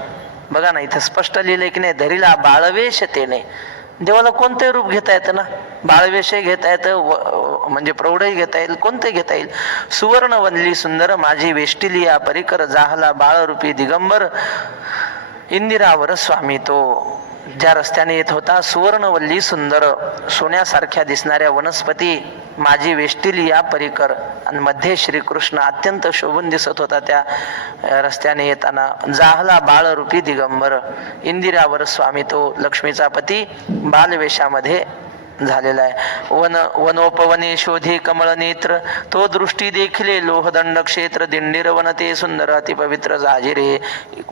बघा ना इथं स्पष्ट लिहिलंय की नाही, धरिला बाळवेश तेने. देवाला कोणते रूप घेता येतं ना, बाळवेशही घेता येतं, म्हणजे प्रौढही घेता येईल, कोणते घेता येईल. सुवर्ण वनली सुंदर माझी वेष्टिली या परिकर, जाहला बाळरूपी दिगंबर इंदिरावर स्वामी तो. ज्या रस्त्याने येत होता सुवर्णवल्ली सुंदर, सोन्यासारख्या दिसणाऱ्या वनस्पती, माझी वेष्टिली या परिकर, आणि मध्ये श्रीकृष्ण अत्यंत शोभून दिसत होता त्या रस्त्याने येताना. जाहला बाळरूपी दिगंबर इंदिरावर स्वामी तो, लक्ष्मीचा पती बालवेशामध्ये झालेला आहे. वनोपवने शोधे कमळ नेत्र, तो दृष्टी देखिले लोहदंड क्षेत्र. दिंडीर वन ते सुंदर अति पवित्र जाजिरे.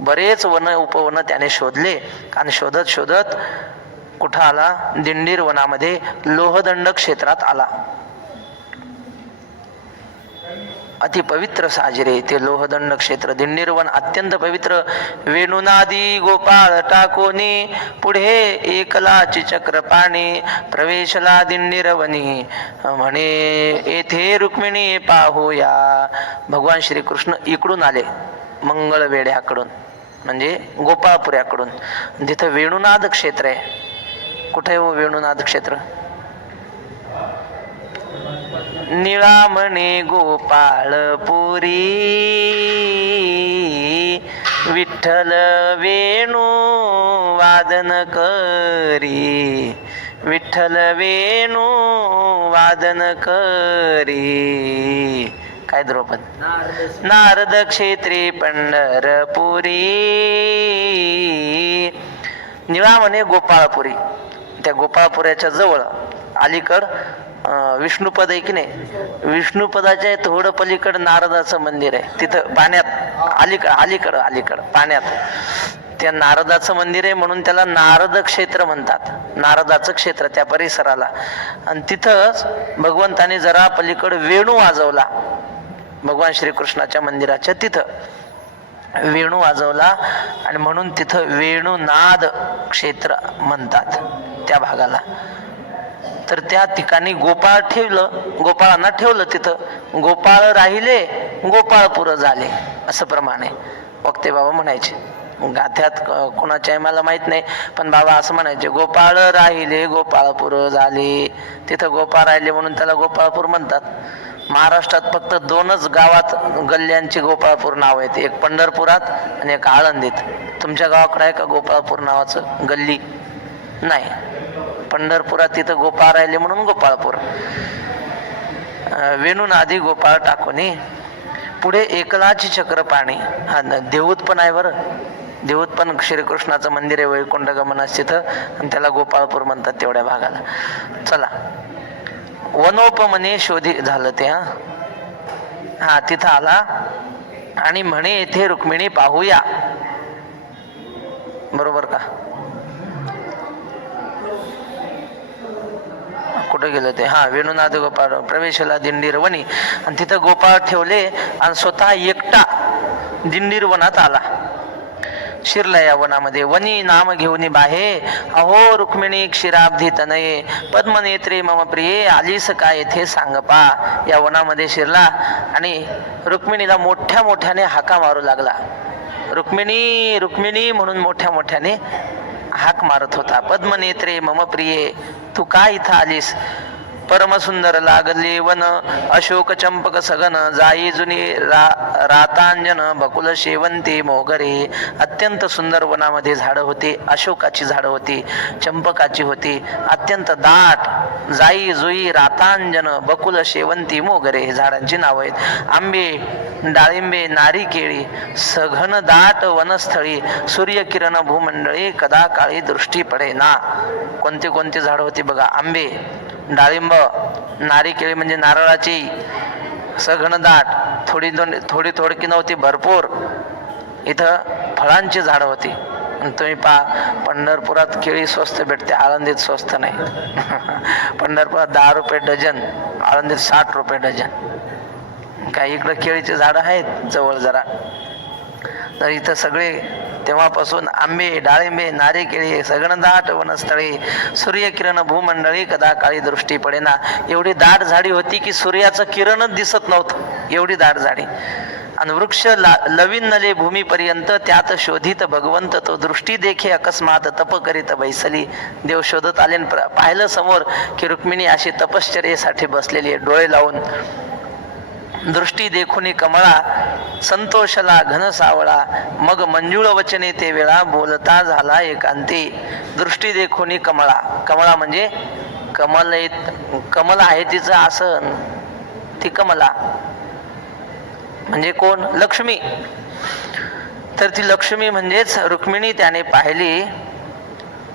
बरेच वन उपवन त्याने शोधले आणि शोधत शोधत कुठं आला, दिंडीर वनामध्ये लोहदंड क्षेत्रात आला. अति पवित्र साजरे ते लोहदंड क्षेत्र, दिंडीरवन अत्यंत पवित्र. वेणुनादी गोपाळ टाकोनी, पुढे एकलाची चक्र पाणी. प्रवेशला दिंडीरवनी, म्हणे येथे रुक्मिणी पाहूया. भगवान श्रीकृष्ण इकडून आले, मंगळवेढ्याकडून म्हणजे गोपाळपुऱ्याकडून. तिथं वेणुनाद क्षेत्र आहे. कुठे हो वेणुनाद क्षेत्र? निळामणे गोपाळपुरी, विठ्ठल वेणू वादन करी. विठ्ठल वेणू वादन करी. काय द्रौपद? नारद क्षेत्री पंढरपुरी. निळामणे गोपाळपुरी, त्या गोपाळपुऱ्याच्या जवळ अलीकड विष्णुपद आहे की नाही, विष्णुपदाच्या थोडं पलीकडे नारदाचं मंदिर आहे. तिथं पाण्यात अलीकड पाण्यात त्या नारदाचं मंदिर आहे, म्हणून त्याला नारद क्षेत्र म्हणतात. नारदाचं क्षेत्र त्या परिसराला. आणि तिथंच भगवंताने जरा पलीकड वेणू वाजवला. भगवान श्रीकृष्णाच्या मंदिराच्या तिथं वेणू वाजवला आणि म्हणून तिथं वेणुनाद क्षेत्र म्हणतात त्या भागाला. तर त्या ठिकाणी गोपाळ ठेवलं, गोपाळांना ठेवलं तिथं. गोपाळ राहिले गोपाळपुर झाले असं प्रमाणे वक्ते बाबा म्हणायचे. गाथ्यात कोणाच्या मला माहित नाही, पण बाबा असं म्हणायचे, गोपाळ राहिले गोपाळपुर झाले. तिथं गोपाळ राहिले म्हणून त्याला गोपाळपूर म्हणतात. महाराष्ट्रात फक्त 2च गावात गल्ल्यांची गोपाळपूर नाव आहेत, एक पंढरपुरात आणि एक आळंदीत. तुमच्या गावाकडे आहे का गोपाळपूर नावाचं गल्ली? नाही. पंढरपुरात तिथं गोपाळ राहिले म्हणून गोपाळपूर. वेणुनादी गोपाळ टाकोनी, पुढे एकलाची चक्रपाणी, हा देऊत पण आहे बरं. देऊत पण श्रीकृष्णाचं मंदिर आहे, वैकुंठ गमनास तिथं, आणि त्याला गोपाळपूर म्हणतात तेवढ्या भागाला. चला, वनोपमने शोधी झालं ते. हा तिथं आला आणि म्हणे येथे रुक्मिणी पाहूया. बरोबर का? कुठे गेलं ते? हा, वेणुनाद गोपाळ प्रवेशला दिंडीर वनी. आणि तिथं गोपाळ ठेवले आणि स्वतः एकटा दिंडीर वनात आला. शिरला या वनामध्ये. वनी नाम घेऊन बाहे, अहो रुक्मिणी क्षीराब्धी तनये, पद्मनेत्रे मम प्रिये, आलीस काय येथे सांग पा. या वनामध्ये शिरला आणि रुक्मिणीला मोठ्या मोठ्याने हाका मारू लागला. रुक्मिणी रुक्मिणी म्हणून मोठ्या मोठ्याने हाक मारत होता. पद्मनेत्रे मम प्रिये, तू का इथं आलीस? परमसुंदर लागले वन, अशोक चंपक सगन, जाई जुनी रातांजन, बकुल शेवंती मोगरे. अत्यंत सुंदर वनामध्ये झाडं होती. अशोकाची झाडं होती, चंपकाची होती, अत्यंत दाट. जाई जुई रातांजन, बकुल शेवंती मोगरे हे झाडांची नाव आहेत. आंबे, डाळिंबे, नारिकेळी, सघन दाट वनस्थळी, सूर्यकिरण भूमंडळी, कदा काळी दृष्टी पडे ना. कोणते कोणते झाड होती बघा? आंबे, डाळिंब, नारिकेळी म्हणजे नारळाची, सघन दाट, थोडी थोडकी नव्हती, भरपूर. इथं फळांची झाडं होती. तुम्ही पहा, पंढरपुरात केळी स्वस्त भेटते, आळंदीत स्वस्त नाही. पंढरपुरात 10 रुपये डझन, आळंदीत 60 रुपये डझन. काही इकडं केळीचे झाडं आहेत जवळ जरा. तर इथं सगळे तेव्हापासून आंबे, डाळिंबे, नारिकेळी, सगणदाट वनस्थळे, सूर्यकिरण भूमंडळी, कदा काळी दृष्टी पडेना. एवढी दाट झाडी होती की सूर्याचं किरणच दिसत नव्हतं, एवढी दाट झाडी. आणि वृक्ष लविनले भूमीपर्यंत, त्यात शोधित भगवंत तो, दृष्टी देखे अकस्मात तप करीत बैसली. देव शोधत आले, पाहिलं समोर की रुक्मिणी अशी तपश्चर्येसाठी बसलेली आहे, डोळे लावून. दृष्टी देखुनी कमळा, संतोषला घन सावळा, मग मंजुळ वचने ते वेळा, बोलता झाला एकांती. दृष्टी देखुनी कमळा, कमळा म्हणजे कमल आहे तिचं आसन, ती कमला म्हणजे कोण? लक्ष्मी. तर ती लक्ष्मी म्हणजेच रुक्मिणी त्याने पाहिली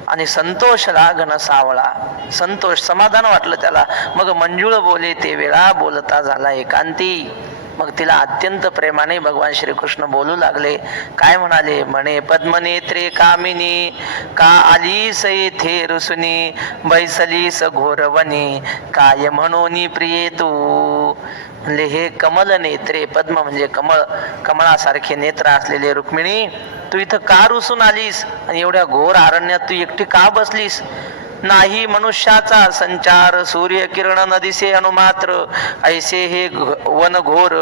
आणि संतोषला घन सावळा, संतोष, समाधान वाटलं त्याला. मग मंजुळ बोले ते वेळा, बोलता झाला एकांती. मग तिला अत्यंत प्रेमाने भगवान श्रीकृष्ण बोलू लागले. काय म्हणाले? म्हणे पद्मनेत्रे कामिनी, का आलीस येथे रुसुनी, बैसलीस घोरवनी, काय म्हणून प्रिये तू. म्हणले हे कमल नेत्रे, पद्म म्हणजे कमळ, कमळासारखे नेत्र असलेले रुक्मिणी, तू इथं का रुसून आलीस आणि एवढ्या घोर अरण्यात तू एकटी का बसलीस? नाही मनुष्याचा संचार, सूर्य किरण न दिसे अनुमात्र, ऐसे हे वन घोर,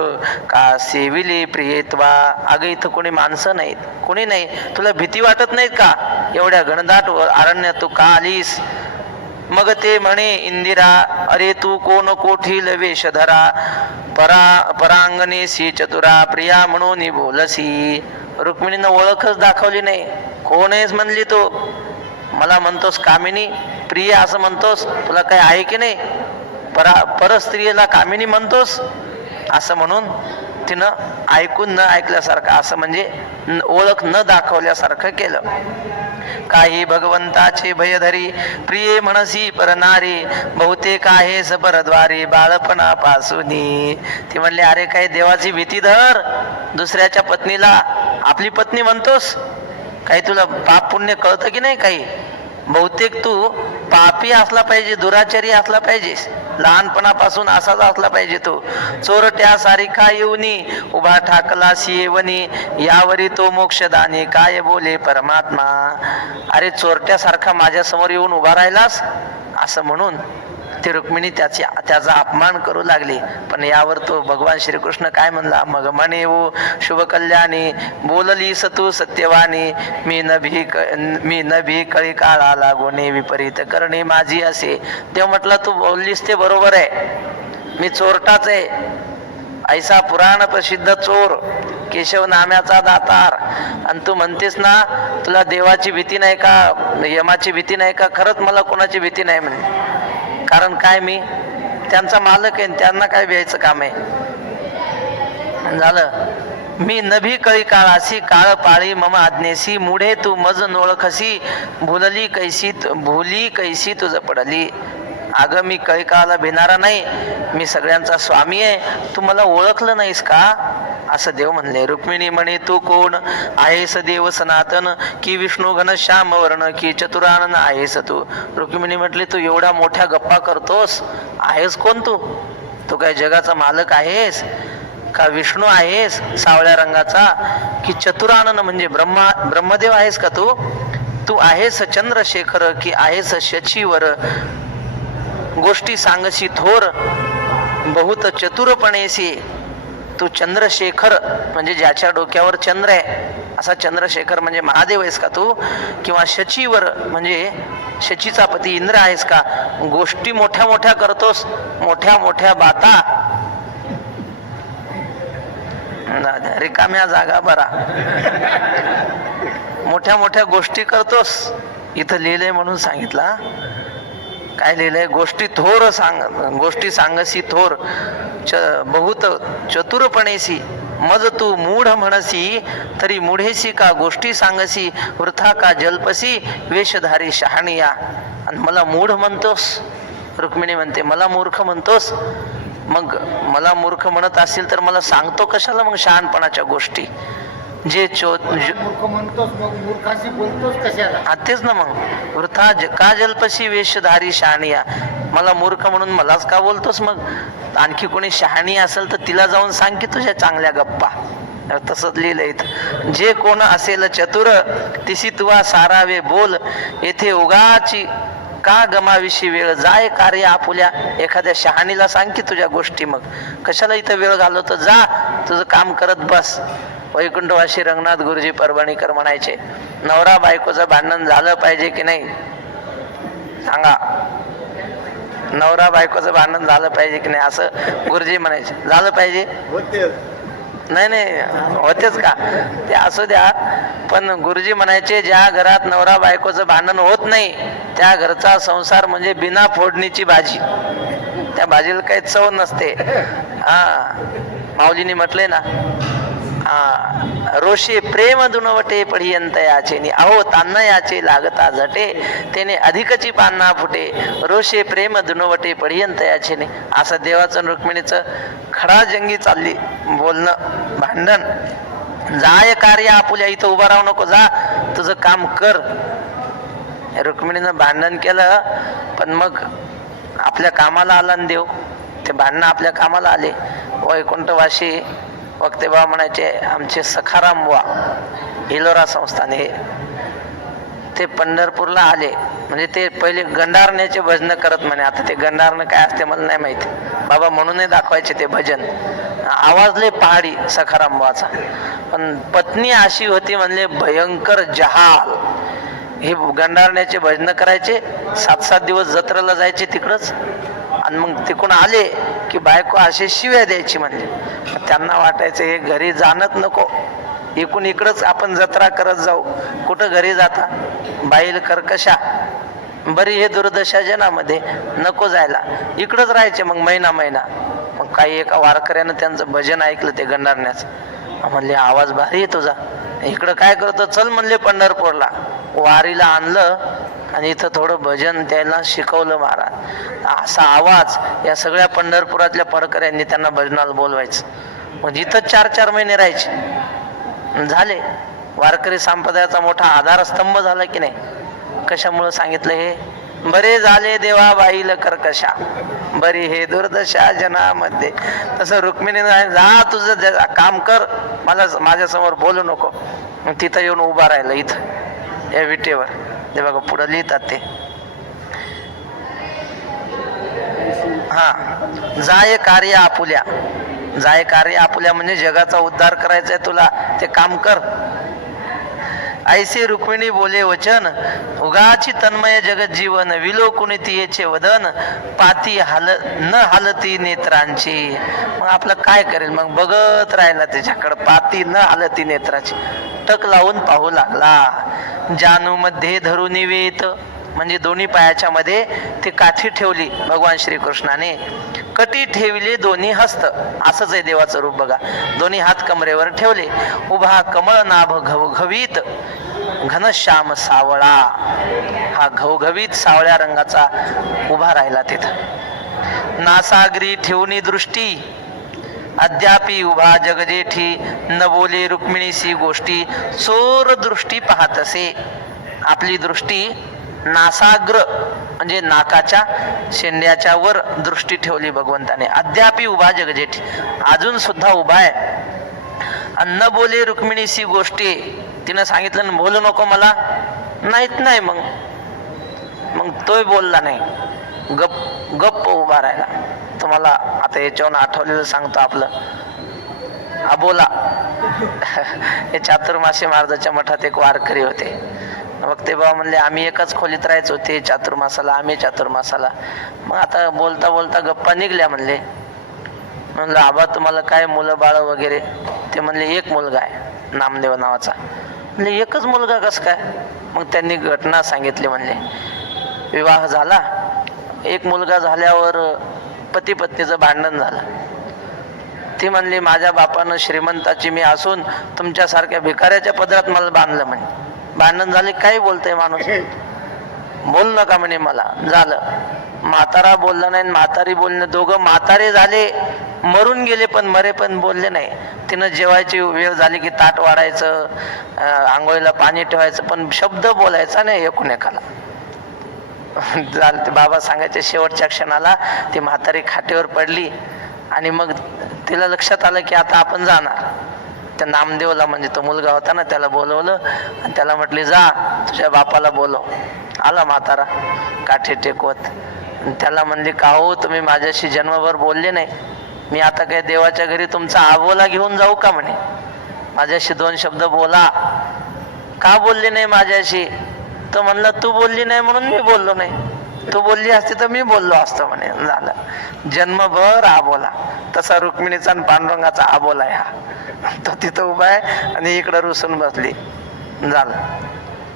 का सेविले प्रियत्वा. अगं इथं कोणी माणसं नाहीत, कोणी नाही, तुला भीती वाटत नाहीत का? एवढ्या घनदाट अरण्यात तू का आलीस? मग ते म्हणे इंदिरा, अरे तू कोण कोठील वेशधरा, परांगणेसी चतुरा, प्रिया म्हणून बोलसी. रुक्मिणीनं ओळखच दाखवली नाही. कोण आहेस म्हणली तू? मला म्हणतोस कामिनी, प्रिय असं म्हणतोस, तुला काय आहे की नाही? परस्त्रियेला कामिनी म्हणतोस असं म्हणून तिनं ऐकून न ऐकल्यासारखं, असं म्हणजे ओळख न दाखवल्यासारखं केलं. काही भगवंताचे भयधरी, प्रिये म्हणसी परनारी, बहुतेक आहेस परद्वारी, बाळपणापासून. ती म्हणले अरे काही देवाची भीती धर, दुसऱ्याच्या पत्नीला आपली पत्नी म्हणतोस? काही तुला पाप पुण्य कळतं की नाही? काही बहुतेक तू पापी असला पाहिजे, दुराचारी असला पाहिजे, लहानपणापासून असाच असला पाहिजे. तो चोरट्या सारिखा येऊनी, उभा ठाकला येवनी, यावरी तो मोक्षदानी, काय बोले परमात्मा. अरे चोरट्यासारखा माझ्या समोर येऊन उभा राहिलास असं म्हणून ती रुक्मिणी त्याचा अपमान करू लागली. पण यावर तो भगवान श्रीकृष्ण काय म्हणला? मग म्हणे ओ शुभ कल्याणी, बोललीस तू सत्यवाणी, मी न भी कळी काळा लागोने, विपरीत करणे माझी असे. तेव्हा म्हटलं तू बोललीस ते बरोबर आहे, मी चोरटाच आहे, ऐसा पुराण प्रसिद्ध चोर, केशव नाम्याचा दातार. आणि तू म्हणतेस ना तुला देवाची भीती नाही का, यमाची भीती नाही का? खरंच मला कोणाची भीती नाही म्हणे. कारण काय, मी त्यांचा मालक आहे, त्यांना काय भ्यायचं काम आहे. झालं. मी नभी कळी काळासी काळ पाळी मम आज्ञेसी मुढे तू मज नोळखसी भुली कैसी तुझ पडली. अगं मी कळी काळाला भिनारा नाही, मी सगळ्यांचा स्वामी आहे, तू मला ओळखलं नाहीस का असं देव म्हणले. रुक्मिणी म्हणे तू कोण आहेस देव सनातन की विष्णू घन श्याम वर्ण की चतुरानन आहेस तू. रुक्मिणी म्हटली तू एवढ्या मोठ्या गप्पा करतोस, आहेस कोण तू? तू काय जगाचा मालक आहेस का विष्णू आहेस सावळ्या रंगाचा की चतुरानन म्हणजे ब्रह्मदेव आहेस का तू? तू आहेस चंद्रशेखर की आहेस शचीवर गोष्टी सांगशी थोर बहुत चतुरपणेसी. तू चंद्रशेखर म्हणजे ज्याच्या डोक्यावर चंद्र आहे असा चंद्रशेखर म्हणजे महादेव आहेस का तू? किंवा शचीवर म्हणजे शचीचा पती इंद्र आहेस का? गोष्टी मोठ्या मोठ्या करतोस, मोठ्या मोठ्या बाता. रिकाम्या जागा बरा, मोठ्या मोठ्या गोष्टी करतोस. इथं लिहिलंय म्हणून सांगितला. काय लिहिलंय? गोष्टी सांगसी थोर बहुत चतुरपणेसी मज तू मूढ म्हणसी तरी मुढेसी का गोष्टी सांगसी वृथा का जल्पसी वेशधारी शहाणिया. आणि मला मूढ म्हणतोस. रुक्मिणी म्हणते मला मूर्ख म्हणतोस. मग मला मूर्ख म्हणत असेल तर मला सांगतो कशाला मग शहाणपणाच्या गोष्टी? जे मूर्ख म्हणतोस मग मूर्खाशी बोलतोस कशाला? तेच ना मग वृथा का जल्पशी वेशधारी शहाणिया. मला मूर्ख म्हणून मलाच का बोलतोस? मग आणखी कोणी शहाणी असेल तर तिला जाऊन सांग की तुझ्या चांगल्या गप्पा. तसंच लिहिलंय इथं. जे कोण असेल चतुर तिसी तुवा सारावे बोल येथे उगाची का गमाविषयी वेळ जाय कार्य आपुल्या. एखाद्या शहाणीला सांग की तुझ्या गोष्टी. मग कशाला इथं वेळ घालवतो? जा तुझं काम करत बस. वैकुंठवासी रंगनाथ गुरुजी परभणीकर म्हणायचे नवरा बायकोचं भांडण झालं पाहिजे की नाही सांगा? नवरा बायकोचं भांडण झालं पाहिजे की नाही असं गुरुजी म्हणायचे. झालं पाहिजे? नाही होतेच का ते असू द्या. पण गुरुजी म्हणायचे ज्या घरात नवरा बायकोचं भांडण होत नाही त्या घरचा संसार म्हणजे बिना फोडणीची भाजी. त्या भाजीला काही चव नसते. माऊलीने म्हटले ना रोषे प्रेम दुनवटे पढियंत याचे अहो तान्ना याचे लागता झटे तेने अधिकची पान्ना फुटे रोषे प्रेम दुनवटे पढियंत याचे. असं देवाचं रुक्मिणीचं खडाजंगी चालली बोलणं भांडण. जाय कार्य आपुल्या. इथं उभा राहू नको, जा तुझं काम कर. रुक्मिणीनं भांडण केलं पण मग आपल्या कामाला आला न देव. ते भांडणं आपल्या कामाला आले. वैकुंठवासी वक्ते बा म्हणायचे आमचे सखाराम बुवा हिलोरा संस्थान हे ते पंढरपूरला आले. म्हणजे ते पहिले गंडारण्याचे भजन करत म्हणे. आता ते गंडारणं काय असते मला नाही माहिती बाबा, म्हणूनही दाखवायचे ते भजन. आवाज लय पहाडी सखाराम बुवाचा. पण पत्नी अशी होती म्हणले भयंकर जहाल. हे गंडारण्याचे भजन करायचे. 7-7 दिवस जत्रेला जायचे तिकडच. आणि मग तिकडून आले की बायको असे शिव्या द्यायची म्हणले. त्यांना वाटायचं हे घरी जाणत नको, इकडून इकडंच आपण जत्रा करत जाऊ. कुठं घरी जाता? बाईल कर्कशा बरी हे दुर्दशा जनामध्ये, नको जायला. इकडंच राहायचे मग महिना. मग काही एका वारकऱ्यानं त्यांचं भजन ऐकलं ते गंडारण्याचं. म्हणले आवाज भारी आहे तुझा, इकडं काय करतो? चल म्हणले पंढरपूरला. वारीला आणलं आणि इथं थोडं भजन त्याला शिकवलं महाराज. असा आवाज या सगळ्या पंढरपुरातल्या पडकऱ्यांनी त्यांना भजनाला बोलवायचं. म्हणजे इथं 4-4 महिने राहायचे. झाले वारकरी संप्रदायाचा मोठा आधारस्तंभ झाला की नाही. कशामुळे सांगितलं हे? बरे झाले देवा बाईल कर्कशा बरी हे दुर्दशा जनामध्ये. तसं रुक्मिणीने जा तुझं काम कर, मला माझ्या समोर बोलू नको. तिथं येऊन उभा राहिलं इथं या विटेवर. ते बघा पुढे लिहितात ते. जाय कार्य आपुल्या. जाय कार्य आपुल्या म्हणजे जगाचा उद्धार करायचा आहे तुला, ते काम कर. ऐसे रुक्मिणी बोले वचन उगाची तन्मय जगत जीवन विलोकुनी तियेचे वदन पाती न हालती नेत्रांची. मग आपलं काय करेल? मग बघत राहिला त्याच्याकडे. पाती न हालती नेत्राची. टक लावून पाहू लागला. जानू मध्ये धरून वेत म्हणजे दोन्ही पायाच्या मध्ये ती काठी ठेवली भगवान श्रीकृष्णाने. कटी ठेवली दोन्ही हस्त, असंच आहे देवाचं रूप बघा. दोन्ही हात कमरेवर ठेवले. उभा कमळ नाभ घवघवीत घनश्याम सावळा. हा घवघवीत सावळ्या रंगाचा उभा राहिला तिथं. नासागरी ठेवणी दृष्टी अद्यापी उभा जगजेठी. न बोले रुक्मिणीसी गोष्टी चोर दृष्टी पाहत असे. आपली दृष्टी नासाग्र म्हणजे नाकाच्या शेंड्याच्या वर दृष्टी ठेवली भगवंताने. अद्यापी उभा जगजेठी, अजून सुद्धा उभा आहे. अन्न बोले रुक्मिणीसी गोष्टी, तिनं सांगितलं बोलू नको मला, नाहीत नाही. मग तोय बोलला नाही, गप्प उभा राहिला. तुम्हाला आता याच्यावरून आठवलेलं सांगतो आपलं अबोला. हे चातुर्मासी महाराजाच्या मठात एक वारकरी होते. मग ते बाबा म्हणले आम्ही एकाच खोलीत राहायचो, ते चातुर्मासाला आम्ही चातुर्मासाला. मग आता बोलता बोलता गप्पा निघल्या. म्हणलं आबा तुम्हाला काय मुलं बाळ वगैरे? ते म्हणले एक मुलगा आहे नामदेव नावाचा. म्हणले एकच मुलगा कस काय? मग त्यांनी घटना सांगितली. म्हणले विवाह झाला, एक मुलगा झाल्यावर पती पत्नीचं भांडण झालं. ती म्हणली माझ्या बापानं श्रीमंताची मी असून तुमच्यासारख्या भिकाऱ्याच्या पदरात मला बांधलं. म्हणे भांडण झाले, काही बोलतंय माणूस, बोल नका म्हणे मला. झालं, म्हातारा बोलला नाही, म्हातारी बोलणे, दोघं म्हातारे झाले, मरून गेले पण मरे पण बोलले नाही. तिनं जेवायची वेळ झाली की ताट वाढायचं, आंघोळीला पाणी ठेवायचं, पण शब्द बोलायचा नाही एकूण एकाला. झालं, ते बाबा सांगायचे शेवटच्या क्षणाला ती म्हातारी खाटेवर पडली आणि मग तिला लक्षात आलं की आता आपण जाणार. त्या नामदेवला म्हणजे तो मुलगा होता ना त्याला बोलवलं आणि त्याला म्हटले जा तुझ्या बापाला बोलव. आला म्हातारा काठी टेकवत. त्याला म्हणले का हो तुम्ही माझ्याशी जन्मभर बोलले नाही, मी आता काय देवाच्या घरी तुमचा आबोला घेऊन जाऊ का? म्हणे माझ्याशी दोन शब्द बोला. का बोलले नाही माझ्याशी? तो म्हणला तू बोलली नाही म्हणून मी बोललो नाही, तू बोलली असती तर मी बोललो असतो. म्हणे झालं, जन्मभर आबोला. तसा रुक्मिणीचा आणि पांडुरंगाचा आबोला आहे हा. तो तिथं उभा आहे आणि इकडं रुसून बसली. झालं,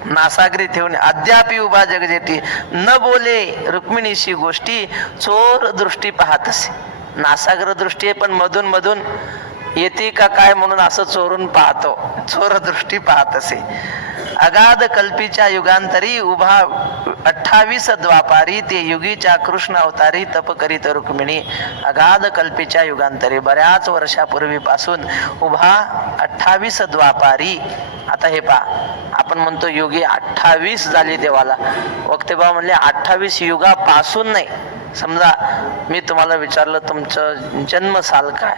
नासागरी ठेवणे अद्यापी उभा जगजेठी. न बोले रुक्मिणीशी गोष्टी चोर दृष्टी पाहत असे. नासाग्र दृष्टी आहे पण मधून मधून येते का काय म्हणून असं चोरून पाहतो, चोर दृष्टी पाहत असे. अगाध कल्पीच्या युगांतरी उभा 28 द्वापारी. ते युगीच्या कृष्ण अवतारी तप करीत रुक्मिणी. अगाध कल्पीच्या युगांतरी बऱ्याच वर्षापूर्वीपासून उभा 28 द्वापारी. आता हे पहा, आपण म्हणतो युगी 28 झाली देवाला. वक्तेबा म्हणले 28 युगापासून नाही. समजा मी तुम्हाला विचारलं तुमचं जन्म साल काय,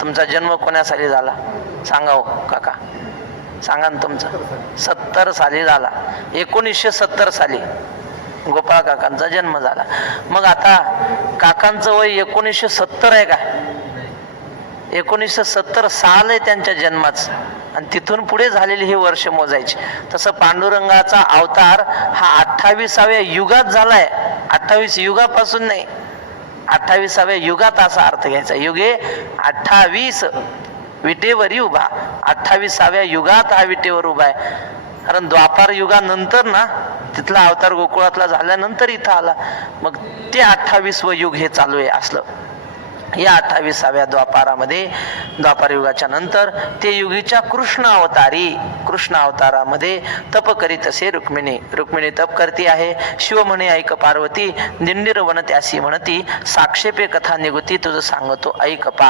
तुमचा जन्म कोण्या साली झाला सांगा हो काका, सांगा ना. तुमचा 70 साली झाला. 1970 साली गोपाळ काकांचा जन्म झाला. मग आता काकांचं वय 1970 आहे का? 1970 साल आहे त्यांच्या जन्माचं आणि तिथून पुढे झालेली ही वर्ष मोजायची. तसं पांडुरंगाचा अवतार हा 28व्या युगात झालाय. 28 युगापासून नाही, 28व्या युगात असा अर्थ घ्यायचा. युगे 28 विटेवरी उभा. 28व्या युगात हा विटेवर उभा आहे. कारण द्वापार युगानंतर ना तिथला अवतार गोकुळातला झाल्यानंतर इथं आला. मग ते 28वं युग हे चालू आहे असलं. या 28व्या द्वापारामध्ये, द्वापार युगाच्या नंतर ते युगीच्या कृष्ण अवतारामध्ये तप करीत असे रुक्मिणी. रुक्मिणी तप करती आहे. शिव म्हणे ऐक पार्वती, दिंडीर वन त्यासी म्हणती, साक्षेपे कथा निगुती तुझं सांगतो ऐक पा.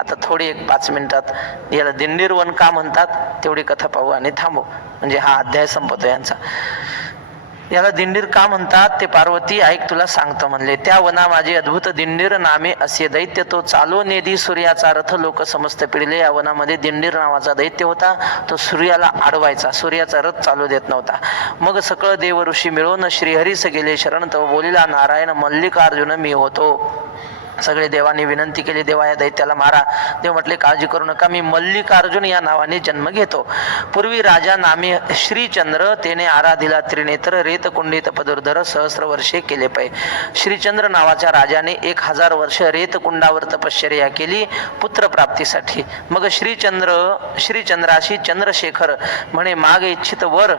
आता थोडी 5 मिनिटात याला दिंडीर वन का म्हणतात तेवढी कथा पाहू आणि थांबू, म्हणजे हा अध्याय संपतो यांचा. याला दिंडीर का म्हणतात ते पार्वती ऐक तुला सांगतो म्हणले. त्या वना माझे अद्भुत दिंडीर नामे असे दैत्य, तो चालो नेदी सूर्याचा रथ लोक समस्त पिढले. या वनामध्ये दिंडीर नावाचा दैत्य होता. तो सूर्याला अडवायचा, सूर्याचा रथ चालू देत नव्हता. मग सकळ देव ऋषी मिळून श्रीहरीस गेले शरण, तो बोलिला नारायण मल्लिकार्जुन मी होतो. सगळे देवाने विनंती केली, देवा या दैत्याला मारा. देव म्हटले काळजी करू नका, मी मल्लिकार्जुन या नावाने जन्म घेतो. पूर्वी राजा नामे श्रीचंद्र, तेने आराधिला त्रिनेत्र, रेत कुंडित पदुर्धर, सहस्र वर्षे केले पै. श्रीचंद्र नावाच्या राजाने 1000 वर्ष रेत कुंडावर तपश्चर्या केली पुत्र प्राप्तीसाठी. मग श्रीचंद्राशी चंद्रशेखर म्हणे माग इच्छित वर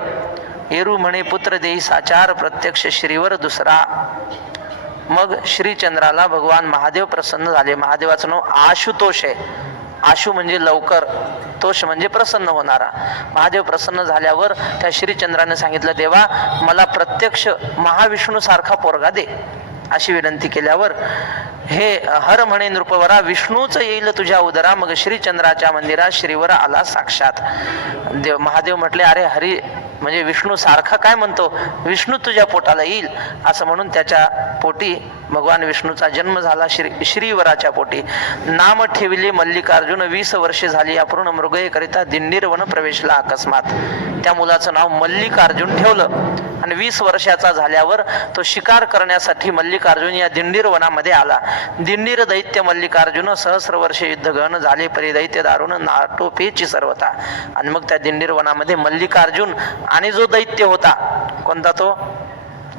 एरू म्हणे पुत्र देई साचार प्रत्यक्ष श्रीवर दुसरा. मग श्रीचंद्राला भगवान महादेव प्रसन्न झाले. महादेवाचं नाव आशुतोष आहे. आशु म्हणजे लवकर, तोष म्हणजे प्रसन्न होणारा. महादेव प्रसन्न झाल्यावर त्या श्रीचंद्राने सांगितलं, देवा मला प्रत्यक्ष महाविष्णू सारखा पोरगा दे. अशी विनंती केल्यावर हे हर म्हणे नृपवरा विष्णूच येईल तुझ्या उदरा. मग श्रीचंद्राच्या मंदिरात श्रीवर आला साक्षात. महादेव म्हटले, अरे हरी म्हणजे विष्णू सारखा काय म्हणतो, विष्णू तुझ्या पोटाला येईल असं म्हणून त्याच्या पोटी भगवान विष्णूचा जन्म झाला. श्रीवराच्या पोटी. नाम ठेविले मल्लिकार्जुन 20 वर्षे झाली. अपूर्ण मृगयेकरिता दिंडीर वन प्रवेशला अकस्मात. त्या मुलाचं नाव मल्लिकार्जुन ठेवलं आणि 20 वर्षाचा झाल्यावर तो शिकार करण्यासाठी मल्लिकार्जुन या दिंडीर वनामध्ये आला. दिंडीर दैत्य मल्लिकार्जुन सहस्र वर्षे युद्धगहन झाले परिदैत्य दारुण नाटोपेची सर्वता. आणि मग त्या दिंडीर वनामध्ये मल्लिकार्जुन आणि जो दैत्य होता, कोणता तो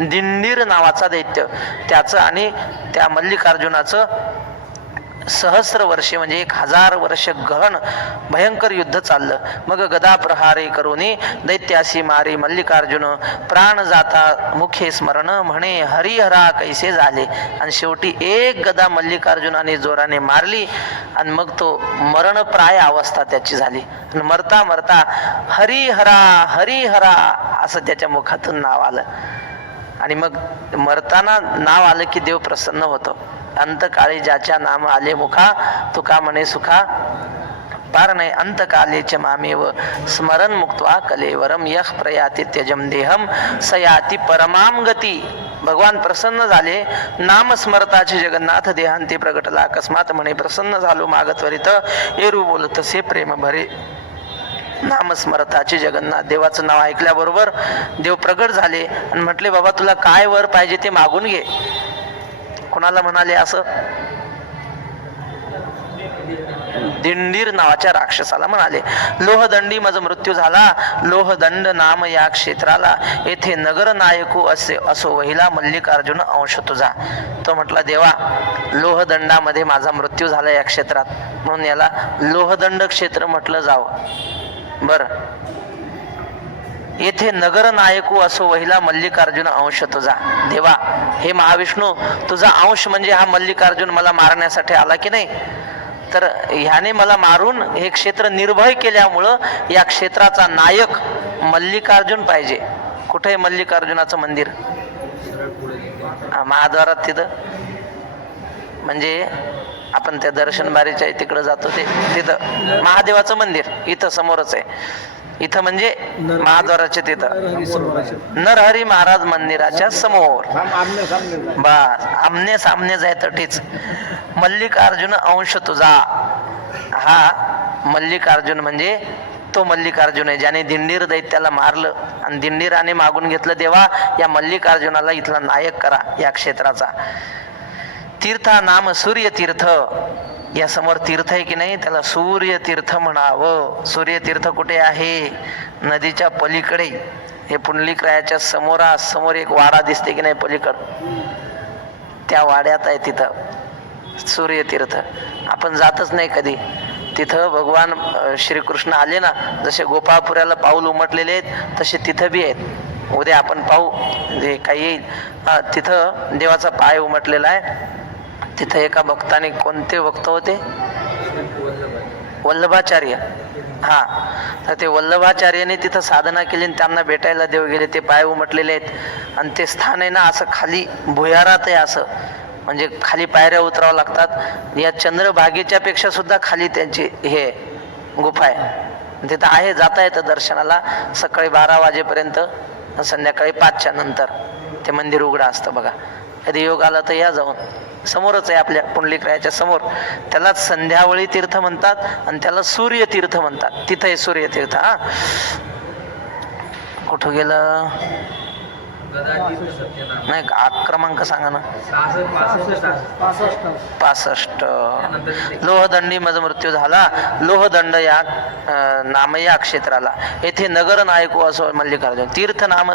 दिंडीर नावाचा दैत्य, त्याचं आणि त्या मल्लिकार्जुनाचं सहस्र वर्षे म्हणजे 1000 वर्ष गहन भयंकर युद्ध चाललं. मग गदा प्रहारे करूनी दैत्यासी मारी मल्लिकार्जुन प्राण जाता मुखे स्मरण म्हणे हरिहरा कैसे झाले. आणि शेवटी एक गदा मल्लिकार्जुनाने जोराने मारली आणि मग तो मरणप्राय अवस्था त्याची झाली. आणि मरता मरता हरिहरा हरिहरा असं त्याच्या मुखातून नाव आलं. आणि मग मरताना नाव आलं की देव प्रसन्न होतो. अंतकाळी ज्याच्या नाम आले मुखा तुका म्हणे सुखा पार नाही. अंतकालेच मामेव स्मरण मुक्त्वा कलेवरम यह प्रयाती त्यजम देहम सयाती परमाम गती. भगवान प्रसन्न झाले. नाम स्मरताचे जगन्नाथ देहांती प्रगटला अकस्मात म्हणे प्रसन्न झालो मागत्वरित एरू बोलत से प्रेम भरे. नामस्मरताचे जगन्नाथ. देवाचं नाव ऐकल्याबरोबर देव प्रगट झाले आणि म्हटले, बाबा तुला काय वर पाहिजे ते मागून घे. कोणाला म्हणाले असं? दिंडीर नावाच्या राक्षसाला म्हणाले. लोहदंडी माझा मृत्यू झाला. लोहदंड नाम या क्षेत्राला येथे नगर नायकू असे असो वहिला मल्लिकार्जुन अंश तुझा. तो म्हटला, देवा लोहदंडामध्ये माझा मृत्यू झाला या क्षेत्रात, म्हणून याला लोहदंड क्षेत्र म्हटलं जावं. बर, येथे नगर नायकू असो वहिला मल्लिकार्जुन अंश तुझा. देवा हे महाविष्णू तुझा अंश म्हणजे हा मल्लिकार्जुन मला मारण्यासाठी आला की नाही, तर ह्याने मला मारून हे क्षेत्र निर्भय केल्यामुळं या क्षेत्राचा नायक मल्लिकार्जुन पाहिजे. कुठे मल्लिकार्जुनाचं मंदिर? महाद्वारात तिथं, म्हणजे आपण त्या दर्शन बारीच्या तिकडं जातो ते तिथं महादेवाचं मंदिर इथं समोरच आहे. इथं म्हणजे महाद्वाराच्या तिथं नरहरी महाराज मंदिराच्या समोर. बस आमने सामने जाय तटीच. मल्लिकार्जुन अंश तुझा. हा मल्लिकार्जुन म्हणजे तो मल्लिकार्जुन आहे ज्याने दिंडीर दैत्याला मारलं आणि दिंडीराने मागून घेतलं, देवा या मल्लिकार्जुनाला इथला नायक करा या क्षेत्राचा. तीर्था नाम सूर्य तीर्थ. या समोर तीर्थ आहे की नाही, त्याला सूर्य तीर्थ म्हणावं. सूर्य तीर्थ कुठे आहे? नदीच्या पलीकडे. हे पुंडलिकरायाच्या समोर एक वाडा दिसते की नाही पलीकड, त्या वाड्यात आहे तिथं सूर्य तीर्थ. आपण जातच नाही कधी तिथं. भगवान श्रीकृष्ण आले ना, जसे गोपाळपुऱ्याला पाऊल उमटलेले आहेत तसे तिथं बी आहेत. उद्या आपण पाहू जे काही येईल. तिथं देवाचा पाय उमटलेला आहे. तिथं एका भक्ताने, कोणते भक्त होते? वल्लभाचार्य. हा, तर ते वल्लभाचार्याने तिथं साधना केली आणि त्यांना भेटायला देव गेले. ते पाय उमटलेले आहेत आणि ते स्थान आहे ना असं खाली भुयारात आहे. असं म्हणजे खाली पायऱ्या उतरावं लागतात. या चंद्रभागेच्या पेक्षा सुद्धा खाली त्यांची हे गुफा आहे. तिथं आहे, जाता येतं दर्शनाला. सकाळी 12 वाजेपर्यंत, संध्याकाळी 5च्या नंतर ते मंदिर उघडं असतं. बघा कधी योग आला तर या जाऊन. समोरच आहे आपल्या पुंडलिकरायाच्या समोर. त्यालाच संध्यावळी तीर्थ म्हणतात आणि त्याला सूर्य तीर्थ म्हणतात. तिथं आहे सूर्य तीर्थ. हा, कुठं गेलं? नाही क्रमांक सांगा ना. 65. लोहदंडी मज मृत्यू झाला. लोहदंड या नाम या क्षेत्राला येथे नगर नायको असो मल्लिकार्जुन. तीर्थ नाम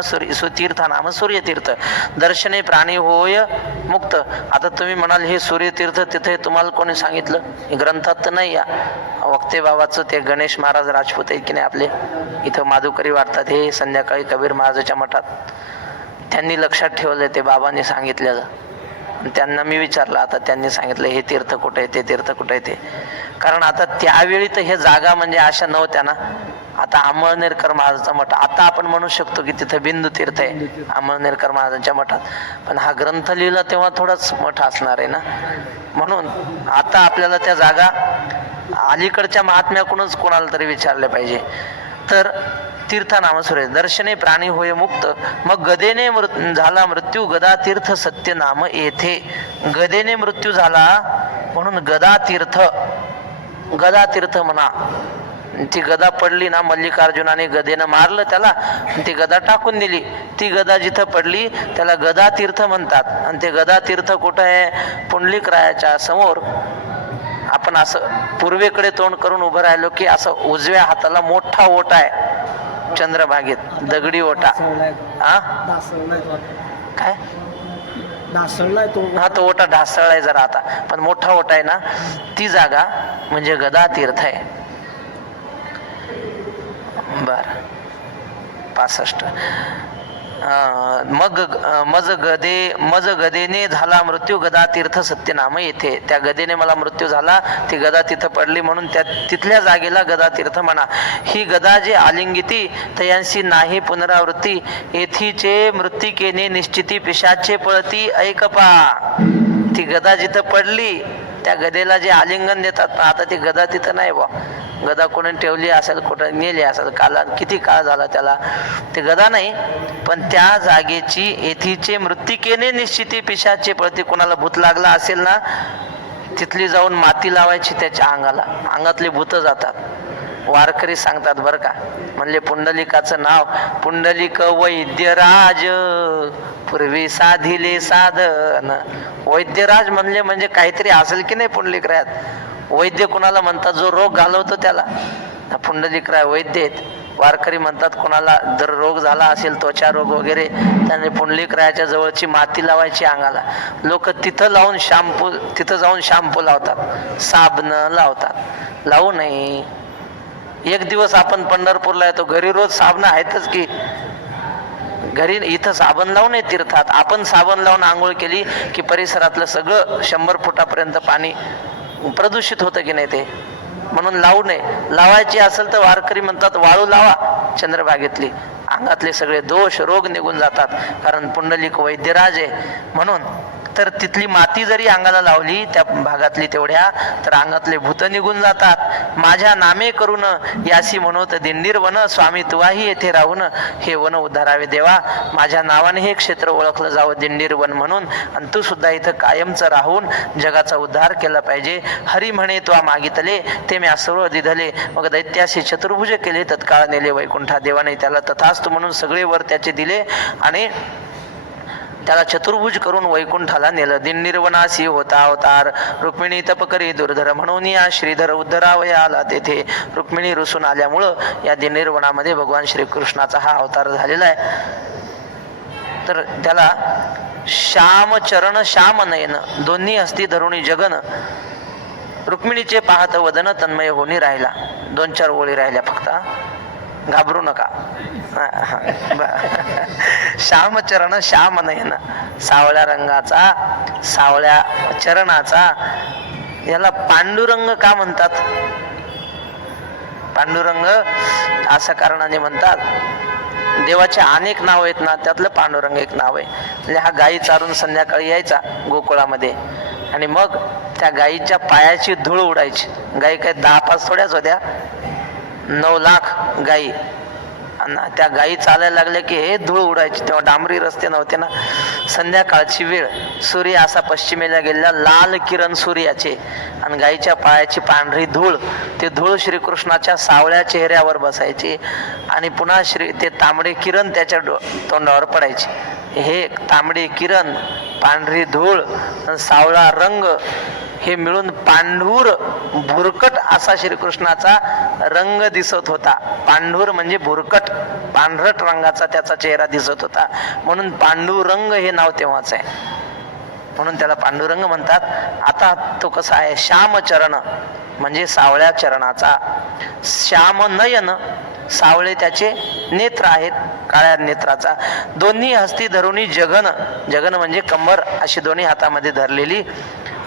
तीर्थ नाम सूर्यतीर्थ. दर्शने प्राणी होय मुक्त. आता तुम्ही म्हणाल हे सूर्यतीर्थ तिथे तुम्हाला कोणी सांगितलं? हे ग्रंथात तर नाही. या वक्ते बाबाचं ते गणेश महाराज राजपूत आहेत की नाही आपले, इथं माधुकरी वाटतात, हे संध्याकाळी कबीर महाराजाच्या मठात त्यांनी लक्षात ठेवलं ते बाबांनी सांगितलेलं. त्यांना मी विचारलं, आता त्यांनी सांगितलं हे तीर्थ कुठे आहे, ते तीर्थ कुठे आहे ते. कारण आता त्यावेळी तर हे जागा म्हणजे अशा नव्हत्या ना. आता अमळनेरकर महाराजांचा मठ, आता आपण म्हणू शकतो की तिथं बिंदू तीर्थ आहे अमळनेरकर महाराजांच्या मठात, पण हा ग्रंथ लिहिला तेव्हा थोडाच मठ असणार आहे ना. म्हणून आता आपल्याला त्या जागा अलीकडच्या महात्म्याकडूनच कोणाला तरी विचारले पाहिजे. तर तीर्थनाम सूर्य दर्शने प्राणी होय मुक्त. मग गदेने झाला मृत्यू गदा तीर्थ सत्य नाम येथे. गदेने मृत्यू झाला म्हणून गदा तीर्थ म्हणा. ती गदा पडली ना, मल्लिकार्जुनाने गदेनं मारलं त्याला, ती गदा टाकून दिली. ती गदा जिथं पडली त्याला गदा तीर्थ म्हणतात. आणि ते गदा तीर्थ कुठं आहे? पुंडलिकरायाच्या समोर. आपण असं पूर्वेकडे तोंड करून उभं राहिलो की असं उजव्या हाताला मोठा ओटा आहे चंद्रभागेत, दगडी ओटा. काय हा तो ओटा ढासळलाय जरा आता, पण मोठा ओटा आहे ना, ती जागा म्हणजे गदा तीर्थ आहे. बर 65. मज गदेने झाला मृत्यू गदा तीर्थ सत्यनाम येथे. त्या गदेने मला मृत्यू झाला, ती गदा तिथं पडली म्हणून त्या तिथल्या जागेला गदा तीर्थ म्हणा. ही गदा जे आलिंगिती तयांशी नाही पुनरावृत्ती. येथीचे मृत्तिकेने निश्चिती पिशाचे पळती ऐकपा. ती गदा जिथं पडली त्या गदेला जे आलिंगन देतात, आता ती गदा तिथं नाही बा. गदा कोणी ठेवली असेल, कुठं नेली असेल, काला किती काळ झाला त्याला, ते गदा नाही. पण त्या जागेची येथीचे मृत्तिकेने निश्चिती पिशाचे पळती. कोणाला भूत लागला असेल ना, तिथली जाऊन माती लावायची त्याच्या अंगाला, अंगातले भूत जातात. वारकरी सांगतात बरं का, म्हणले पुंडलिकाचं नाव पुंडलिक वैद्यराज पूर्वी साधिले साधन. वैद्यराज म्हणले म्हणजे काहीतरी असेल की नाही पुंडलिकरायात. वैद्य कोणाला म्हणतात? जो रोग घालवतो त्याला पुंडलिकराय वैद्य आहेत. वारकरी म्हणतात कोणाला जर रोग झाला असेल, त्वचा रोग वगैरे, त्याने पुंडलिकरायाच्या जवळची माती लावायची अंगाला. लोक तिथं लावून तिथं जाऊन शॅम्पू लावतात, साबण लावतात. लावू नये. एक दिवस आपण पंढरपूरला येतो, घरी रोज साबण आहेतच की. घरी इथं साबण लावून नये तीर्थात. आपण साबण लावून आंघोळ केली की परिसरातलं सगळं 100 फुटापर्यंत पाणी प्रदूषित होतं की नाही ते. म्हणून लावू नये. लावायची असेल तर वारकरी म्हणतात वाळू लावा चंद्रभागेतली, अंगातले सगळे दोष रोग निघून जातात. कारण पुंडलिक वैद्यराज आहे म्हणून. तर तिथली माती जरी अंगाला लावली त्या भागातली तेवढ्या, तर अंगातले भूत निघून जातात. माझ्या नामे करून यासी म्हणत दिंडीर वन. स्वामी तुवाही येथे राहून हे वन उद्धारावे देवा. माझ्या नावाने हे क्षेत्र ओळखलं जावं दिंडीर वन म्हणून, आणि तू सुद्धा इथं कायमचं राहून जगाचा उद्धार केला पाहिजे. हरी म्हणे तो मागितले ते मी सर्व दिधले. मग दैत्याशी चतुर्भुज केले तत्काळ नेले वैकुंठा. देवाने त्याला तथास्तु म्हणून सगळे वर त्याचे दिले आणि त्याला चतुर्भुज करून वैकुंठाला नेलं. दिननिर्वनासी होता अवतार. रुक्मिणी तपकरी दुर्धर म्हणून या श्रीधर उद्धरावया आला तेथे. रुक्मिणी रुसून आल्यामुळं या दिननिर्वनामध्ये भगवान श्रीकृष्णाचा हा अवतार झालेला आहे. तर त्याला श्याम चरण श्याम नयन दोन्ही हस्ती धरुणी जगन. रुक्मिणीचे पाहत वदन तन्मय होणी राहिला. 2-4 ओळी राहिल्या फक्त, घाबरू नका. श्यामचरण श्याम नयन, सावळ्या रंगाचा, सावळ्या चरणाचा. याला पांडुरंग का म्हणतात? पांडुरंग असं कारणाने म्हणतात, देवाचे अनेक नाव आहेत ना, त्यातलं पांडुरंग एक नाव आहे. म्हणजे हा गायी चारून संध्याकाळी यायचा गोकुळामध्ये, आणि मग त्या गायीच्या पायाची धूळ उडायची. गायी काय 10-5 थोड्याच होत्या, 9 लाख गायी. आणि त्या गायी चालायला लागल्या की हे धूळ उडायची. तेव्हा डांबरी रस्ते नव्हते ना. संध्याकाळची वेळ, सूर्य असा पश्चिमेला गेलेला, लाल किरण सूर्याचे आणि गायीच्या पायाची पांढरी धूळ. ते धूळ श्रीकृष्णाच्या सावळ्या चेहऱ्यावर बसायची आणि पुन्हा ते तांबडे किरण त्याच्या तोंडावर पडायचे. हे तांबडे किरण, पांढरी धूळ, सावळा रंग हे मिळून पांढूर भुरकट असा श्रीकृष्णाचा रंग दिसत होता. पांढूर म्हणजे भुरकट, पांढरट रंगाचा त्याचा चेहरा दिसत होता, म्हणून पांडुरंग हे नाव तेव्हाच आहे, म्हणून त्याला पांडुरंग म्हणतात. आता तो कसा आहे, श्यामचरण म्हणजे सावळ्या चरणाचा, श्याम नयन सावळे त्याचे नेत्र आहेत, काळ्या नेत्राचा, दोन्ही हस्ती धरुनी जगन, जगन म्हणजे कंबर अशी दोन्ही हातामध्ये धरलेली,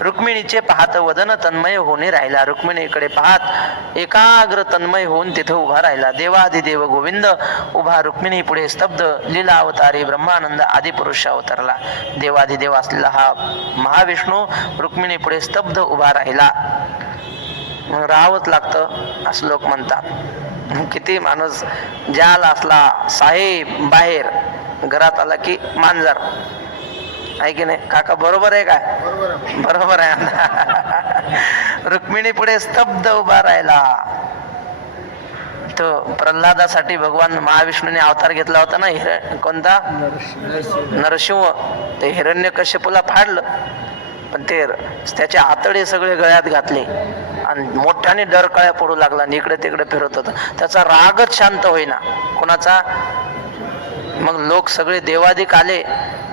रुक्मिणीचे पाहत वदन तन्मय होणे राहिला. रुक्मिणीकडे पाहत एकाग्र तन्मय होऊन तिथे उभा राहिला. देवाधिदेव गोविंद उभा रुक्मिणी पुढे स्तब्ध, लीला अवतारी ब्रह्मानंद आदिपुरुष अवतरला. देवाधिदेव असलेला हा महाविष्णू रुक्मिणी पुढे स्तब्ध उभा राहिला. राहावंच लागतं असं लोक म्हणतात. किती माणूस ज्याला असला साहेब बाहेर, घरात आला की मांजर आहे की नाही काका, बरोबर आहे काय? बरोबर आहे. रुक्मिणी पुढे स्तब्ध उभा राहिला. तो प्रल्हादासाठी भगवान महाविष्णूने अवतार घेतला होता ना, कोणता? नरसिंह. ते हिरण्यकश्यपूला फाडलं, पण ते त्याचे आतडे सगळे गळ्यात घातले आणि मोठ्याने डरकाळ्या पडू लागला आणि इकडे तिकडे फिरत होता. त्याचा रागच शांत होईना कोणाचा. मग लोक सगळे देवादिक आले,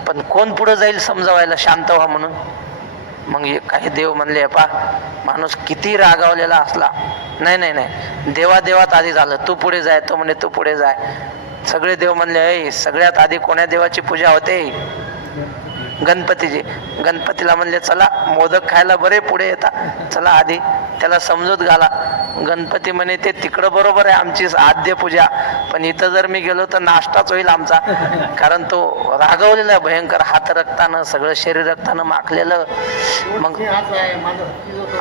पण कोण पुढे जाईल समजावायला शांत व्हा म्हणून. मग काही देव म्हणले, पा माणूस किती रागावलेला असला, नाही नाही नाही, देवादेवात आधी झालं, तू पुढे जाय. तो म्हणे तू पुढे जाय. सगळे देव म्हणले, सगळ्यात आधी कोण्या देवाची पूजा होते? गणपतीची. गणपतीला म्हणले चला मोदक खायला बरे पुढे येतात, चला आधी त्याला समजूत घाला. गणपती म्हणे ते तिकडं बरोबर आहे आमची आद्य पूजा, पण इथं जर मी गेलो तर नाश्ताच होईल आमचा, कारण तो रागवलेला आहे भयंकर, हात रक्तानं सगळं शरीर रक्तानं माखलेलं. मग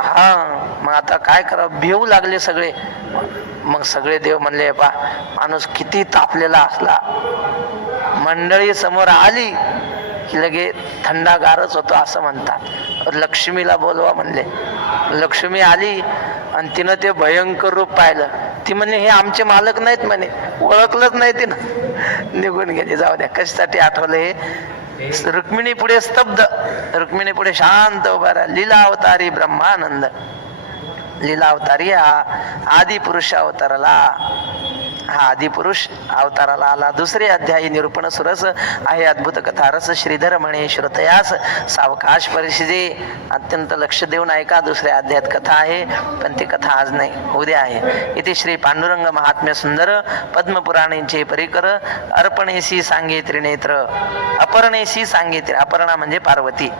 हा, मग आता काय करा, भिवू लागले सगळे. मग सगळे देव म्हणले, पा माणूस किती तापलेला असला, मंडळी समोर आली की लगे थंडागारच होतो असं म्हणतात. लक्ष्मीला बोलवा म्हणले. लक्ष्मी आली आणि तिनं ते भयंकर रूप पाहिलं. ती म्हणले हे आमचे मालक नाहीत म्हणे, ओळखलंच नाही तिनं, निघून गेली. जाऊ द्या, कशासाठी आठवलं हे. रुक्मिणी पुढे स्तब्ध, रुक्मिणी पुढे शांत उभा राहा. लीला अवतारी ब्रह्मानंद, लीला अवतारी हा आदि पुरुष अवतारला, हा आदिपुरुष अवताराला आला. दुसरे अध्यायी निरूपण सुरस आहे अद्भुत कथा रस. श्रीधर म्हणे श्रोतयास सावकाश परिषदे, अत्यंत लक्ष देऊन ऐका. दुसऱ्या अध्यायात कथा आहे, पण ती कथा आज नाही, उद्या आहे. इथे श्री पांडुरंग महात्म्य सुंदर पद्मपुराणेचे परिकर अर्पणेसी सांगे त्रिनेत्र, अपरणेसी सांगे. अपर्णा म्हणजे पार्वती,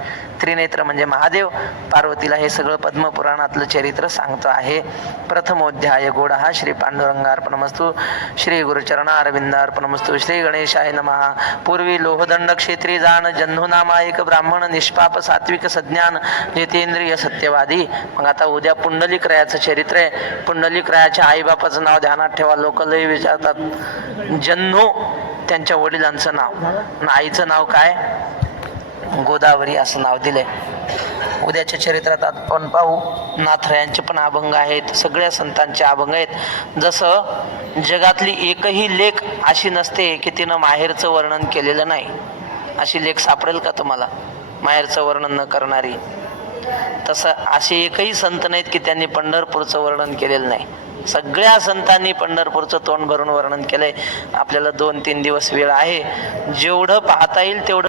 त्रिनेत्र म्हणजे महादेव, पार्वतीला हे सगळं पद्मपुराणातलं चरित्र सांगतो आहे. प्रथमोध्याय गोड हा. श्री पांडुरंगार्पणमस्तु. श्री गुरुचरणा अरविंदार्पणमस्तु. श्री गणेशाय नमः. पूर्वी लोहदंड क्षेत्री जाण, जन्हू नामा एक ब्राह्मण, निष्पाप सात्विक सज्ञान, जितेंद्रिय सत्यवादी. मग आता उद्या पुंडलिक रायाचं चरित्र आहे. पुंडलिक रायाच्या आईबापाचं नाव ध्यानात ठेवा. लोक लय विचारतात. जन्हू त्यांच्या वडिलांचं नाव, आईचं नाव काय? गोदावरी असं नाव दिलंय. उद्याच्या चरित्रात आपण पाहू. नाथरायांचे पण अभंग आहेत, सगळ्या संतांचे अभंग आहेत. जसं जगातली एकही लेख अशी नसते की तिनं माहेरचं वर्णन केलेलं नाही. अशी लेख सापडेल का तुम्हाला माहेरचं वर्णन न करणारी? तसं असे एकही संत नाहीत की त्यांनी पंढरपूरचं वर्णन केलेलं नाही. सगळ्या संतांनी पंढरपूरचं तोंड भरून वर्णन केलंय. आपल्याला 2-3 दिवस वेळ आहे, जेवढं पाहता येईल तेवढं